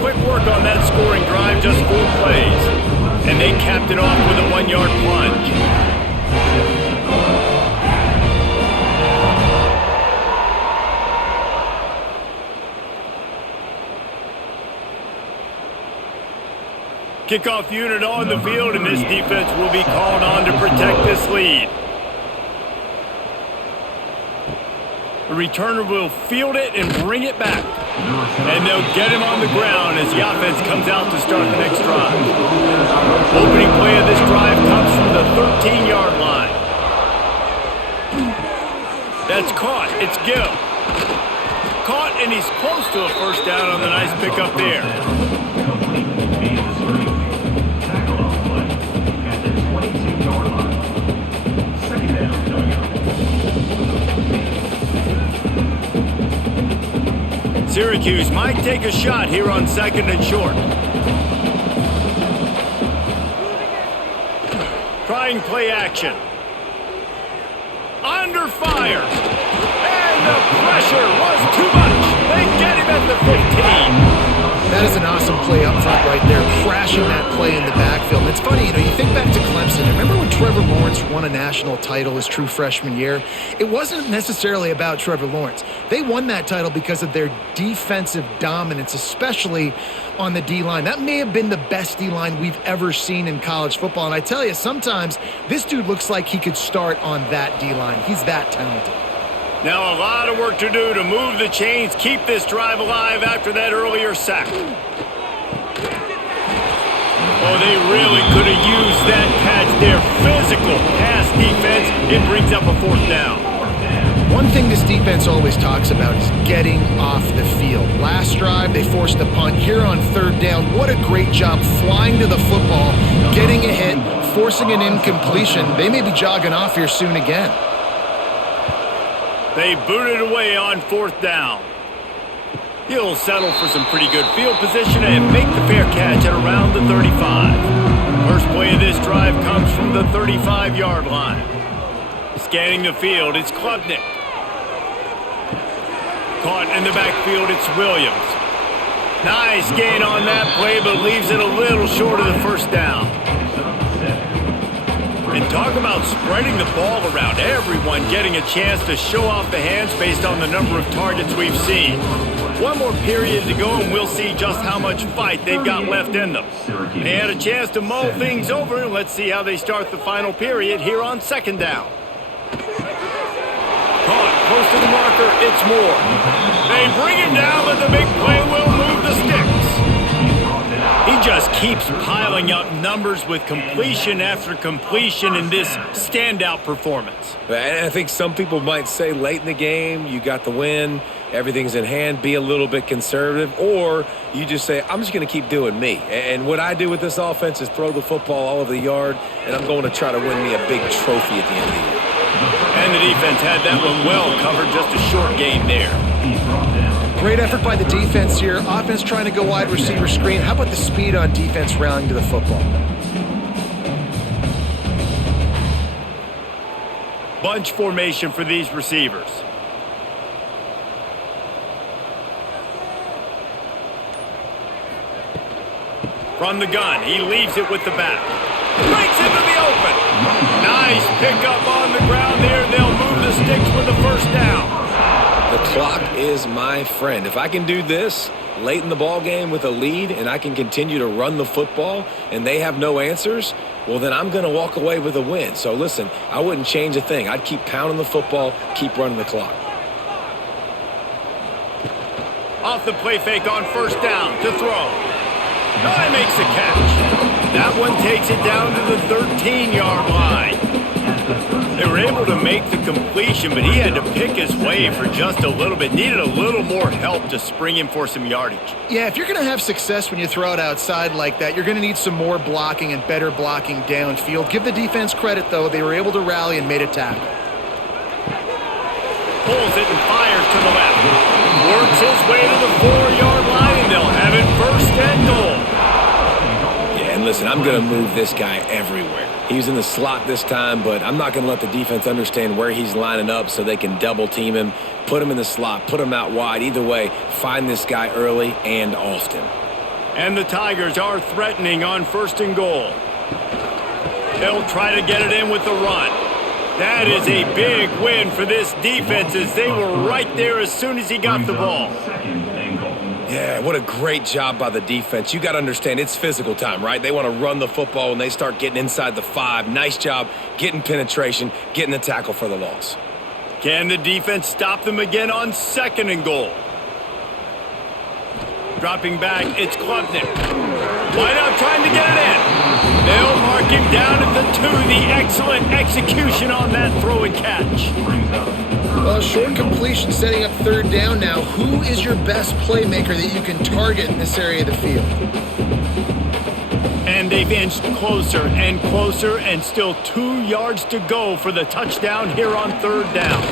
Quick work on that scoring drive, just 4 plays. And they capped it off with a 1-yard plunge. Kickoff unit on the field, and this defense will be called on to protect this lead. The returner will field it and bring it back. And they'll get him on the ground as the offense comes out to start the next drive. Opening play of this drive comes from the 13-yard line. That's caught. It's Gill. Caught, and he's close to a first down on the nice pickup there. Syracuse might take a shot here on 2nd and short. Trying play action. Under fire. And the pressure was too much. They get him at the 15. That is an awesome play up front right there, crashing that play in the backfield. And it's funny, you think back to Clemson. Remember when Trevor Lawrence won a national title his true freshman year? It wasn't necessarily about Trevor Lawrence. They won that title because of their defensive dominance, especially on the D-line. That may have been the best D-line we've ever seen in college football. And I tell you, sometimes this dude looks like he could start on that D-line. He's that talented. Now a lot of work to do to move the chains, keep this drive alive after that earlier sack. Oh, they really could have used that patch there. Physical pass defense. It brings up a 4th down. One thing this defense always talks about is getting off the field. Last drive, they forced a punt. Here on 3rd down, what a great job flying to the football, getting a hit, forcing an incompletion. They may be jogging off here soon again. They boot it away on 4th down. He'll settle for some pretty good field position and make the fair catch at around the 35. First play of this drive comes from the 35-yard line. Scanning the field, it's Klubnik. Caught in the backfield, it's Williams. Nice gain on that play, but leaves it a little short of the first down. And talk about spreading the ball around. Everyone getting a chance to show off the hands based on the number of targets we've seen. One more period to go, and we'll see just how much fight they've got left in them. They had a chance to mull things over, and let's see how they start the final period here on 2nd down. Caught close to the marker, it's Moore. They bring him down, but the big play will move the sticks. He just keeps piling up numbers with completion after completion in this standout performance. And I think some people might say late in the game, you got the win, everything's in hand, be a little bit conservative, or you just say, I'm just going to keep doing me. And what I do with this offense is throw the football all over the yard, and I'm going to try to win me a big trophy at the end of the year. And the defense had that one well covered, just a short gain there. Great effort by the defense here. Offense trying to go wide receiver screen. How about the speed on defense rallying to the football? Bunch formation for these receivers. From the gun, he leaves it with the back. Breaks into the open. Nice pickup on the ground there. They'll move the sticks with the first down. The clock is my friend. If I can do this late in the ball game with a lead and I can continue to run the football and they have no answers, well, then I'm going to walk away with a win. So listen, I wouldn't change a thing. I'd keep pounding the football, keep running the clock. Off the play fake on 1st down to throw. Guy makes a catch. That one takes it down to the 13-yard line. They were able to make the completion, but he had to pick his way for just a little bit. Needed a little more help to spring him for some yardage. Yeah, if you're going to have success when you throw it outside like that, you're going to need some more blocking and better blocking downfield. Give the defense credit, though. They were able to rally and made a tackle. Pulls it and fires to the left. Works his way to the 4-yard line, and they'll have it 1st and goal. Yeah, and listen, I'm going to move this guy everywhere. He's in the slot this time, but I'm not going to let the defense understand where he's lining up so they can double team him, put him in the slot, put him out wide. Either way, find this guy early and often. And the Tigers are threatening on 1st and goal. They'll try to get it in with the run. That is a big win for this defense as they were right there as soon as he got the ball. Yeah, what a great job by the defense. You got to understand, it's physical time, right? They want to run the football when they start getting inside the 5. Nice job getting penetration, getting the tackle for the loss. Can the defense stop them again on 2nd and goal? Dropping back, it's Clemson. Wide out trying to get it in. They'll mark him down at the 2. The excellent execution on that throw and catch. Well, short completion setting up 3rd down now. Who is your best playmaker that you can target in this area of the field? And they've inched closer and closer, and still 2 yards to go for the touchdown here on 3rd down.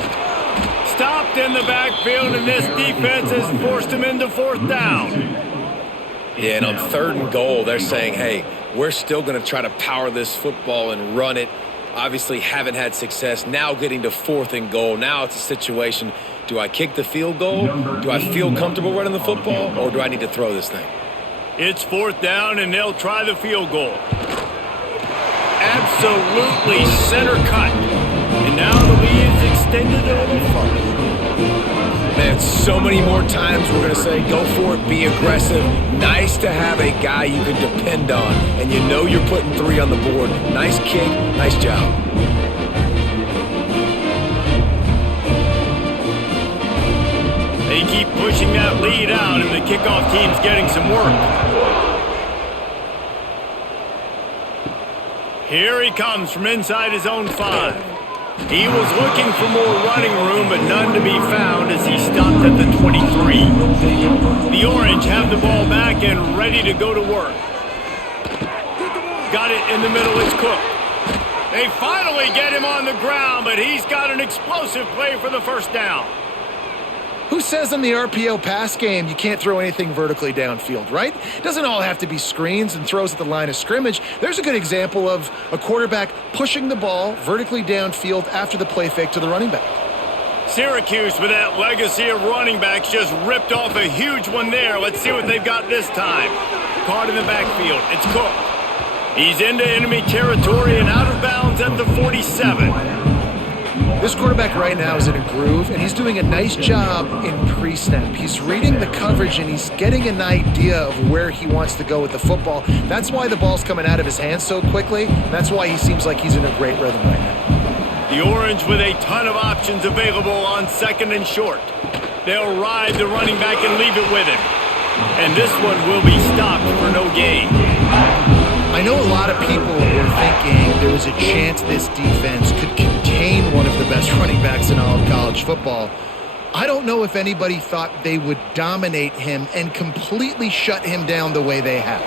Stopped in the backfield, and this defense has forced him into 4th down. Yeah, and on 3rd and goal, they're saying, hey, we're still going to try to power this football and run it. Obviously haven't had success. Now getting to 4th and goal. Now it's a situation, do I kick the field goal? Do I feel comfortable running the football? Or do I need to throw this thing? It's 4th down, and they'll try the field goal. Absolutely center cut. And now the lead is extended a little further. Man, so many more times we're going to say, go for it, be aggressive. Nice to have a guy you can depend on, and you know you're putting 3 on the board. Nice kick, nice job. They keep pushing that lead out, and the kickoff team's getting some work. Here he comes from inside his own 5. He was looking for more running room, but none to be found as he stopped at the 23. The Orange have the ball back and ready to go to work. Got it in the middle, it's Cook. They finally get him on the ground, but he's got an explosive play for the 1st down. Who says in the RPO pass game you can't throw anything vertically downfield, right? It doesn't all have to be screens and throws at the line of scrimmage. There's a good example of a quarterback pushing the ball vertically downfield after the play fake to the running back. Syracuse, with that legacy of running backs, just ripped off a huge one there. Let's see what they've got this time. Caught in the backfield. It's Cook. He's into enemy territory and out of bounds at the 47. This quarterback right now is in a groove, and he's doing a nice job in pre-snap. He's reading the coverage, and he's getting an idea of where he wants to go with the football. That's why the ball's coming out of his hands so quickly. That's why he seems like he's in a great rhythm right now. The Orange with a ton of options available on 2nd and short. They'll ride the running back and leave it with him. And this one will be stopped for no gain. I know a lot of people were thinking there was a chance this defense could contain one of the best running backs in all of college football. I don't know if anybody thought they would dominate him and completely shut him down the way they have.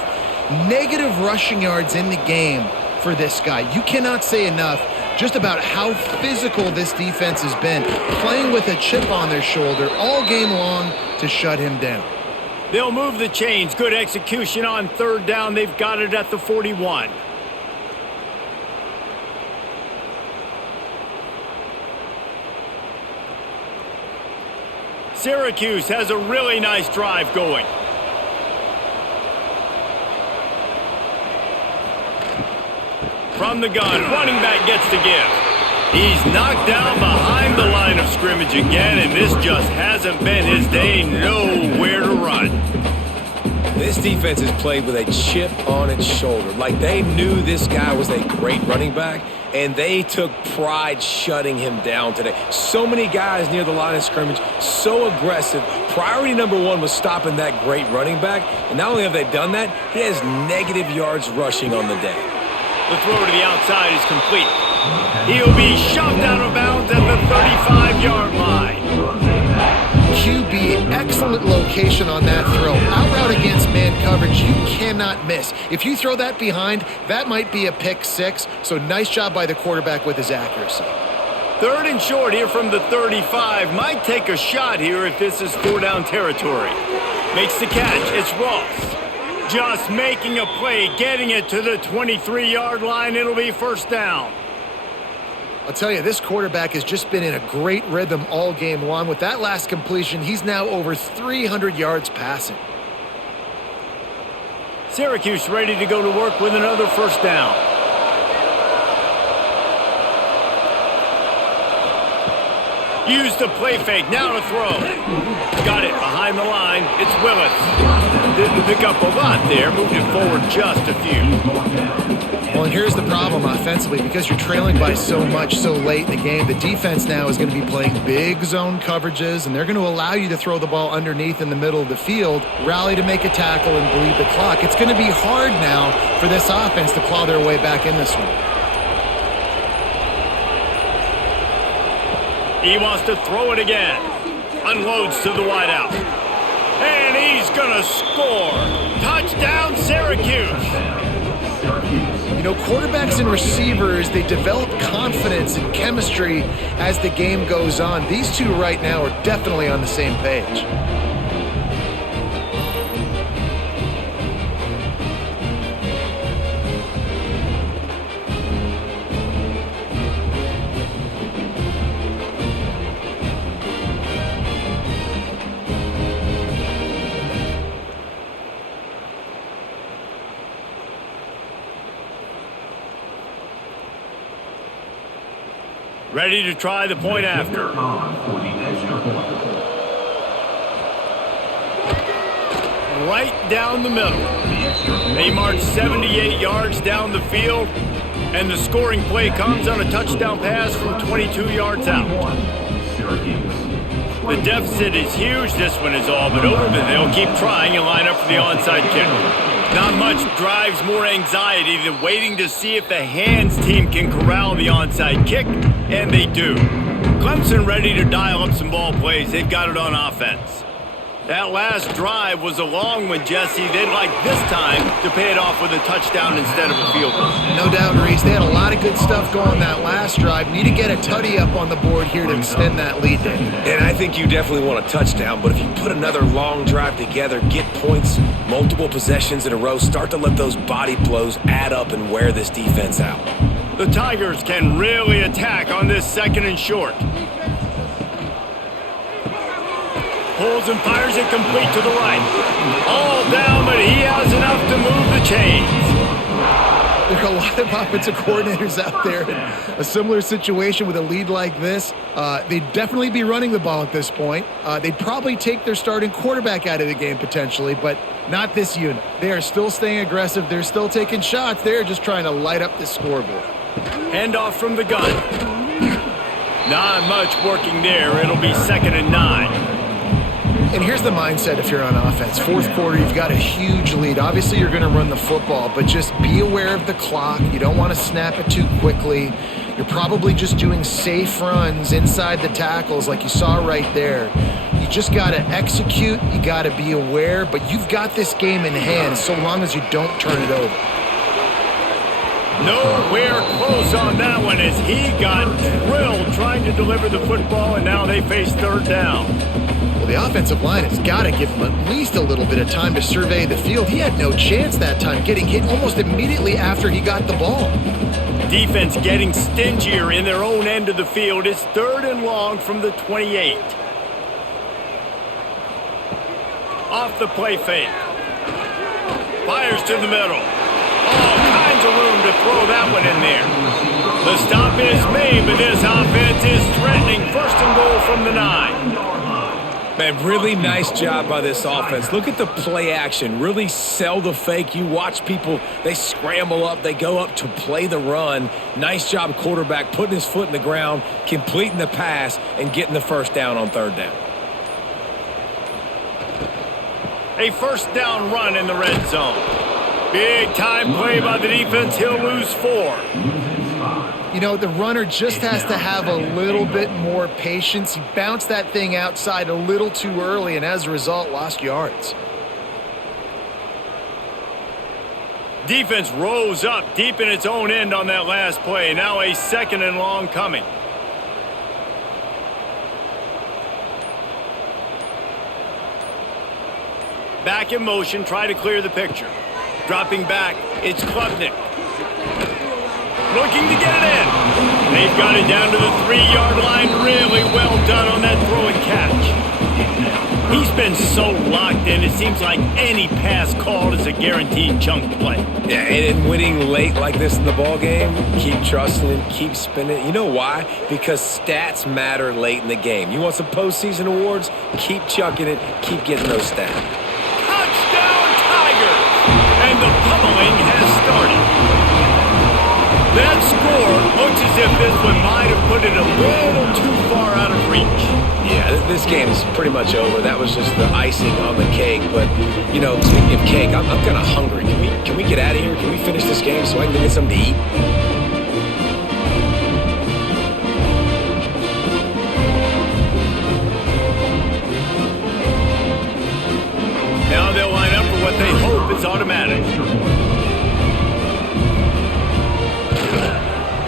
Negative rushing yards in the game for this guy. You cannot say enough just about how physical this defense has been, playing with a chip on their shoulder all game long to shut him down. They'll move the chains. Good execution on 3rd down. They've got it at the 41. Syracuse has a really nice drive going. From the gun, running back gets to give. He's knocked down behind the line of scrimmage again, and this just hasn't been his day. Nowhere to run. This defense has played with a chip on its shoulder. Like they knew this guy was a great running back, and they took pride shutting him down today. So many guys near the line of scrimmage, so aggressive. Priority number 1 was stopping that great running back, and not only have they done that, he has negative yards rushing on the day. The throw to the outside is complete. He'll be shoved out of bounds at the 35-yard line. QB, excellent location on that throw. Out route against man coverage, you cannot miss. If you throw that behind, that might be a pick 6. So nice job by the quarterback with his accuracy. 3rd and short here from the 35. Might take a shot here if this is 4 down territory. Makes the catch. It's Ross. Just making a play, getting it to the 23-yard line. It'll be first down. I'll tell you, this quarterback has just been in a great rhythm all game long. With that last completion, he's now over 300 yards passing. Syracuse ready to go to work with another first down. Use the play fake, now to throw. Got it behind the line, it's Willis. Didn't pick up a lot there, moving it forward just a few. Well, and here's the problem offensively. Because you're trailing by so much so late in the game, the defense now is going to be playing big zone coverages, and they're going to allow you to throw the ball underneath in the middle of the field, rally to make a tackle, and bleed the clock. It's going to be hard now for this offense to claw their way back in this one. He wants to throw it again. Unloads to the wideout. And he's going to score. Touchdown, Syracuse. You know, quarterbacks and receivers, they develop confidence and chemistry as the game goes on. These two right now are definitely on the same page. Ready to try the point after. Right down the middle. They march 78 yards down the field, and the scoring play comes on a touchdown pass from 22 yards out. The deficit is huge. This one is all but over, but they'll keep trying and line up for the onside kick. Not much drives more anxiety than waiting to see if the hands team can corral the onside kick, and they do. Clemson ready to dial up some ball plays. They've got it on offense. That last drive was a long one, Jesse. They'd like this time to pay it off with a touchdown instead of a field goal. No doubt, Reese. They had a lot of good stuff going that last drive. Need to get a tutty up on the board here to extend that lead, Dave. And I think you definitely want a touchdown, but if you put another long drive together, get points, multiple possessions in a row, start to let those body blows add up and wear this defense out. The Tigers can really attack on this second and short. Pulls and fires it complete to the right. All down, but he has enough to move the chains. There are a lot of offensive coordinators out there in a similar situation with a lead like this. They'd definitely be running the ball at this point. They'd probably take their starting quarterback out of the game potentially, but not this unit. They are still staying aggressive. They're still taking shots. They're just trying to light up the scoreboard. Handoff from the gun. Not much working there. It'll be 2nd and 9. And here's the mindset if you're on offense. Fourth quarter, you've got a huge lead. Obviously, you're going to run the football, but just be aware of the clock. You don't want to snap it too quickly. You're probably just doing safe runs inside the tackles like you saw right there. You just got to execute. You got to be aware, but you've got this game in hand so long as you don't turn it over. Nowhere close on that one as he got drilled trying to deliver the football, and now they face third down. Well, the offensive line has got to give him at least a little bit of time to survey the field. He had no chance that time, getting hit almost immediately after he got the ball. Defense getting stingier in their own end of the field. It's 3rd and long from the 28. Off the play fake. Fires to the middle. All kinds of room to throw that one in there. The stop is made, but this offense is threatening 1st and goal from the 9. Man, really nice job by this offense. Look at the play action. Really sell the fake. You watch people, they scramble up, they go up to play the run. Nice job, quarterback, putting his foot in the ground, completing the pass, and getting the first down on 3rd down. A first down run in the red zone. Big time play by the defense. He'll lose 4. You know, the runner just has to have a little bit more patience. He bounced that thing outside a little too early, and as a result, lost yards. Defense rose up deep in its own end on that last play. Now a 2nd and long coming. Back in motion, try to clear the picture. Dropping back, it's Klubnik. Looking to get it in. They've got it down to the 3-yard line. Really well done on that throw and catch. He's been so locked in, it seems like any pass called is a guaranteed chunk play. Yeah, and winning late like this in the ball game, keep trusting it, keep spinning. You know why? Because stats matter late in the game. You want some postseason awards? Keep chucking it, keep getting those stats. Touchdown, Tigers! And the pummeling has started. That score looks as if this one might have put it a little too far out of reach. Yeah, this game is pretty much over. That was just the icing on the cake. But, you know, speaking of cake, I'm kind of hungry. Can we get out of here? Can we finish this game so I can get something to eat? Now they'll line up for what they hope is automatic.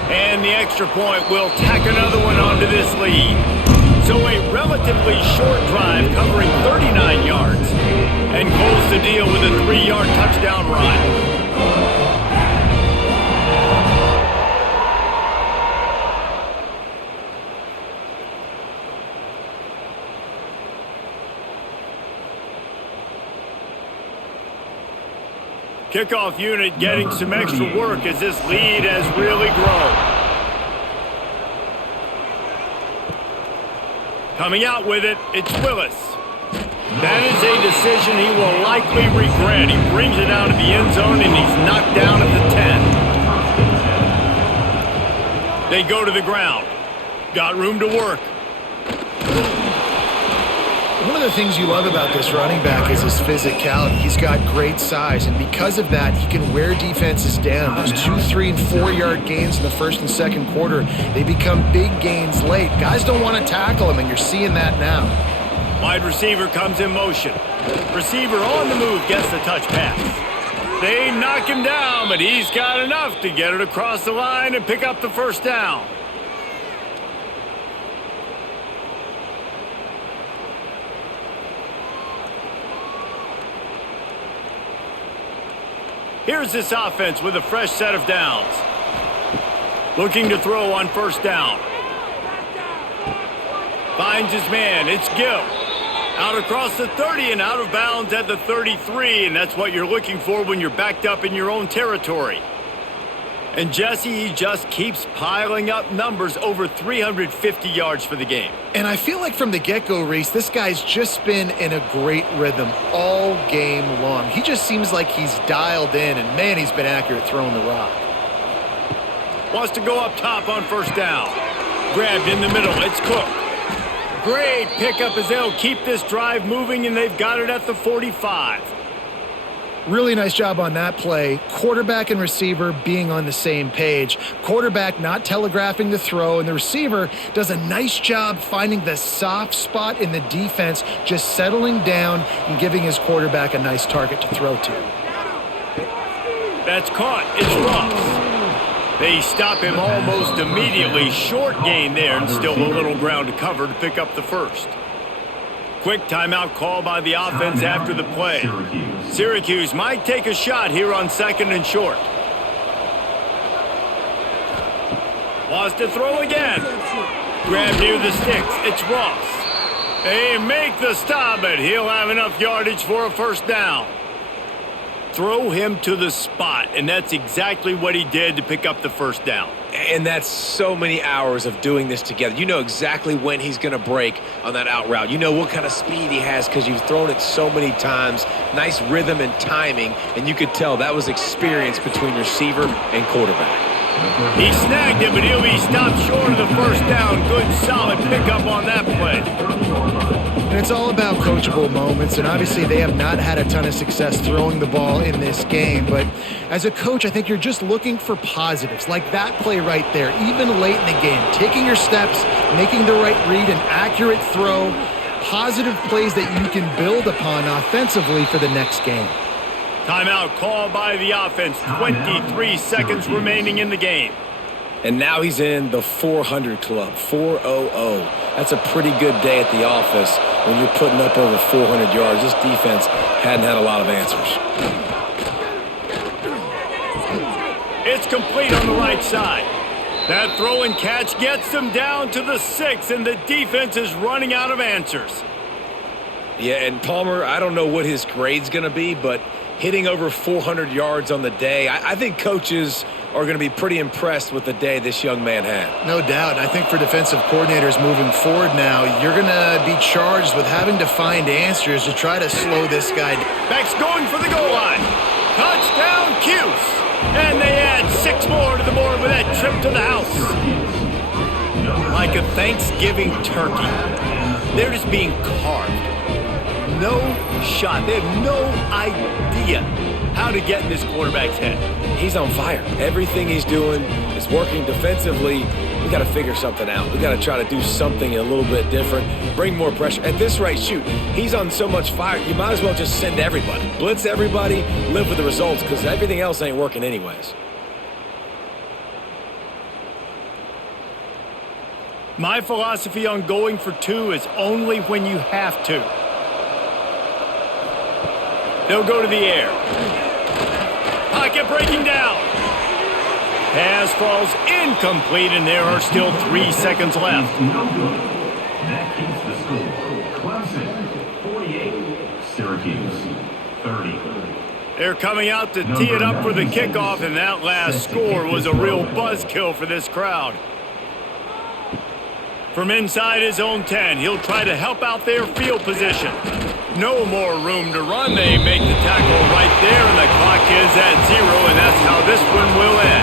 And the extra point will tack another one onto this lead. So a relatively short drive covering 39 yards and close the deal with a 3-yard touchdown run. Kickoff unit getting some extra work as this lead has really grown. Coming out with it, it's Willis. That is a decision he will likely regret. He brings it out of the end zone and he's knocked down at the 10. They go to the ground. Got room to work. One of the things you love about this running back is his physicality. He's got great size, and because of that, he can wear defenses down. Those 2, 3, and 4-yard gains in the first and second quarter, they become big gains late. Guys don't want to tackle him, and you're seeing that now. Wide receiver comes in motion. Receiver on the move gets the touch pass. They knock him down, but he's got enough to get it across the line and pick up the first down. Here's this offense with a fresh set of downs. Looking to throw on first down. Finds his man. It's Gill. Out across the 30 and out of bounds at the 33, and that's what you're looking for when you're backed up in your own territory. And Jesse, he just keeps piling up numbers, over 350 yards for the game. And I feel like from the get-go, Reese, this guy's just been in a great rhythm all game long. He just seems like he's dialed in, and man, he's been accurate throwing the rock. Wants to go up top on first down. Grabbed in the middle, it's Cook. Great pickup as they'll keep this drive moving, and they've got it at the 45. Really nice job on that play. Quarterback and receiver being on the same page. Quarterback not telegraphing the throw, and the receiver does a nice job finding the soft spot in the defense, just settling down and giving his quarterback a nice target to throw to. That's caught. It's Ross. They stop him almost immediately. Short gain there, and still a little ground to cover to pick up the first. Quick timeout call by the offense after the play. Syracuse might take a shot here on second and short. Wants to throw again. Grab near the sticks. It's Ross. They make the stop, but he'll have enough yardage for a first down. Throw him to the spot, and that's exactly what he did to pick up the first down. And that's so many hours of doing this together. You know exactly when he's going to break on that out route. You know what kind of speed he has because you've thrown it so many times. Nice rhythm and timing, and you could tell that was experience between receiver and quarterback. He snagged it, but he'll be stopped short of the first down. Good, solid pickup on that play. And it's all about coachable moments, and obviously they have not had a ton of success throwing the ball in this game. But as a coach, I think you're just looking for positives, like that play right there, even late in the game. Taking your steps, making the right read, an accurate throw, positive plays that you can build upon offensively for the next game. Timeout called by the offense. 23 seconds remaining in the game. And now he's in the 400 club, 400. That's a pretty good day at the office when you're putting up over 400 yards. This defense hadn't had a lot of answers. It's complete on the right side. That throw and catch gets them down to the 6, and the defense is running out of answers. Yeah, and Palmer, I don't know what his grade's going to be, but hitting over 400 yards on the day, I think coaches are going to be pretty impressed with the day this young man had. No doubt. And I think for defensive coordinators moving forward now, you're going to be charged with having to find answers to try to slow this guy down. Beck's going for the goal line. Touchdown, Cuse. And they add 6 more to the board with that trip to the house. Like a Thanksgiving turkey, they're just being carved. No shot. They have no idea how to get in this quarterback's head. He's on fire. Everything he's doing is working defensively. We got to figure something out. We got to try to do something a little bit different, bring more pressure. At this rate, shoot, he's on so much fire, you might as well just send everybody. Blitz everybody, live with the results, because everything else ain't working anyways. My philosophy on going for 2 is only when you have to. They'll go to the air. Pocket breaking down. Pass falls incomplete, and there are still 3 seconds left. No good. That keeps the score. Clemson, 48. Syracuse, 30. They're coming out to tee it up for the kickoff, and that last score was a real buzzkill for this crowd. From inside his own 10, he'll try to help out their field position. No more room to run. They make the tackle right there, and the clock is at 0, and that's how this one will end.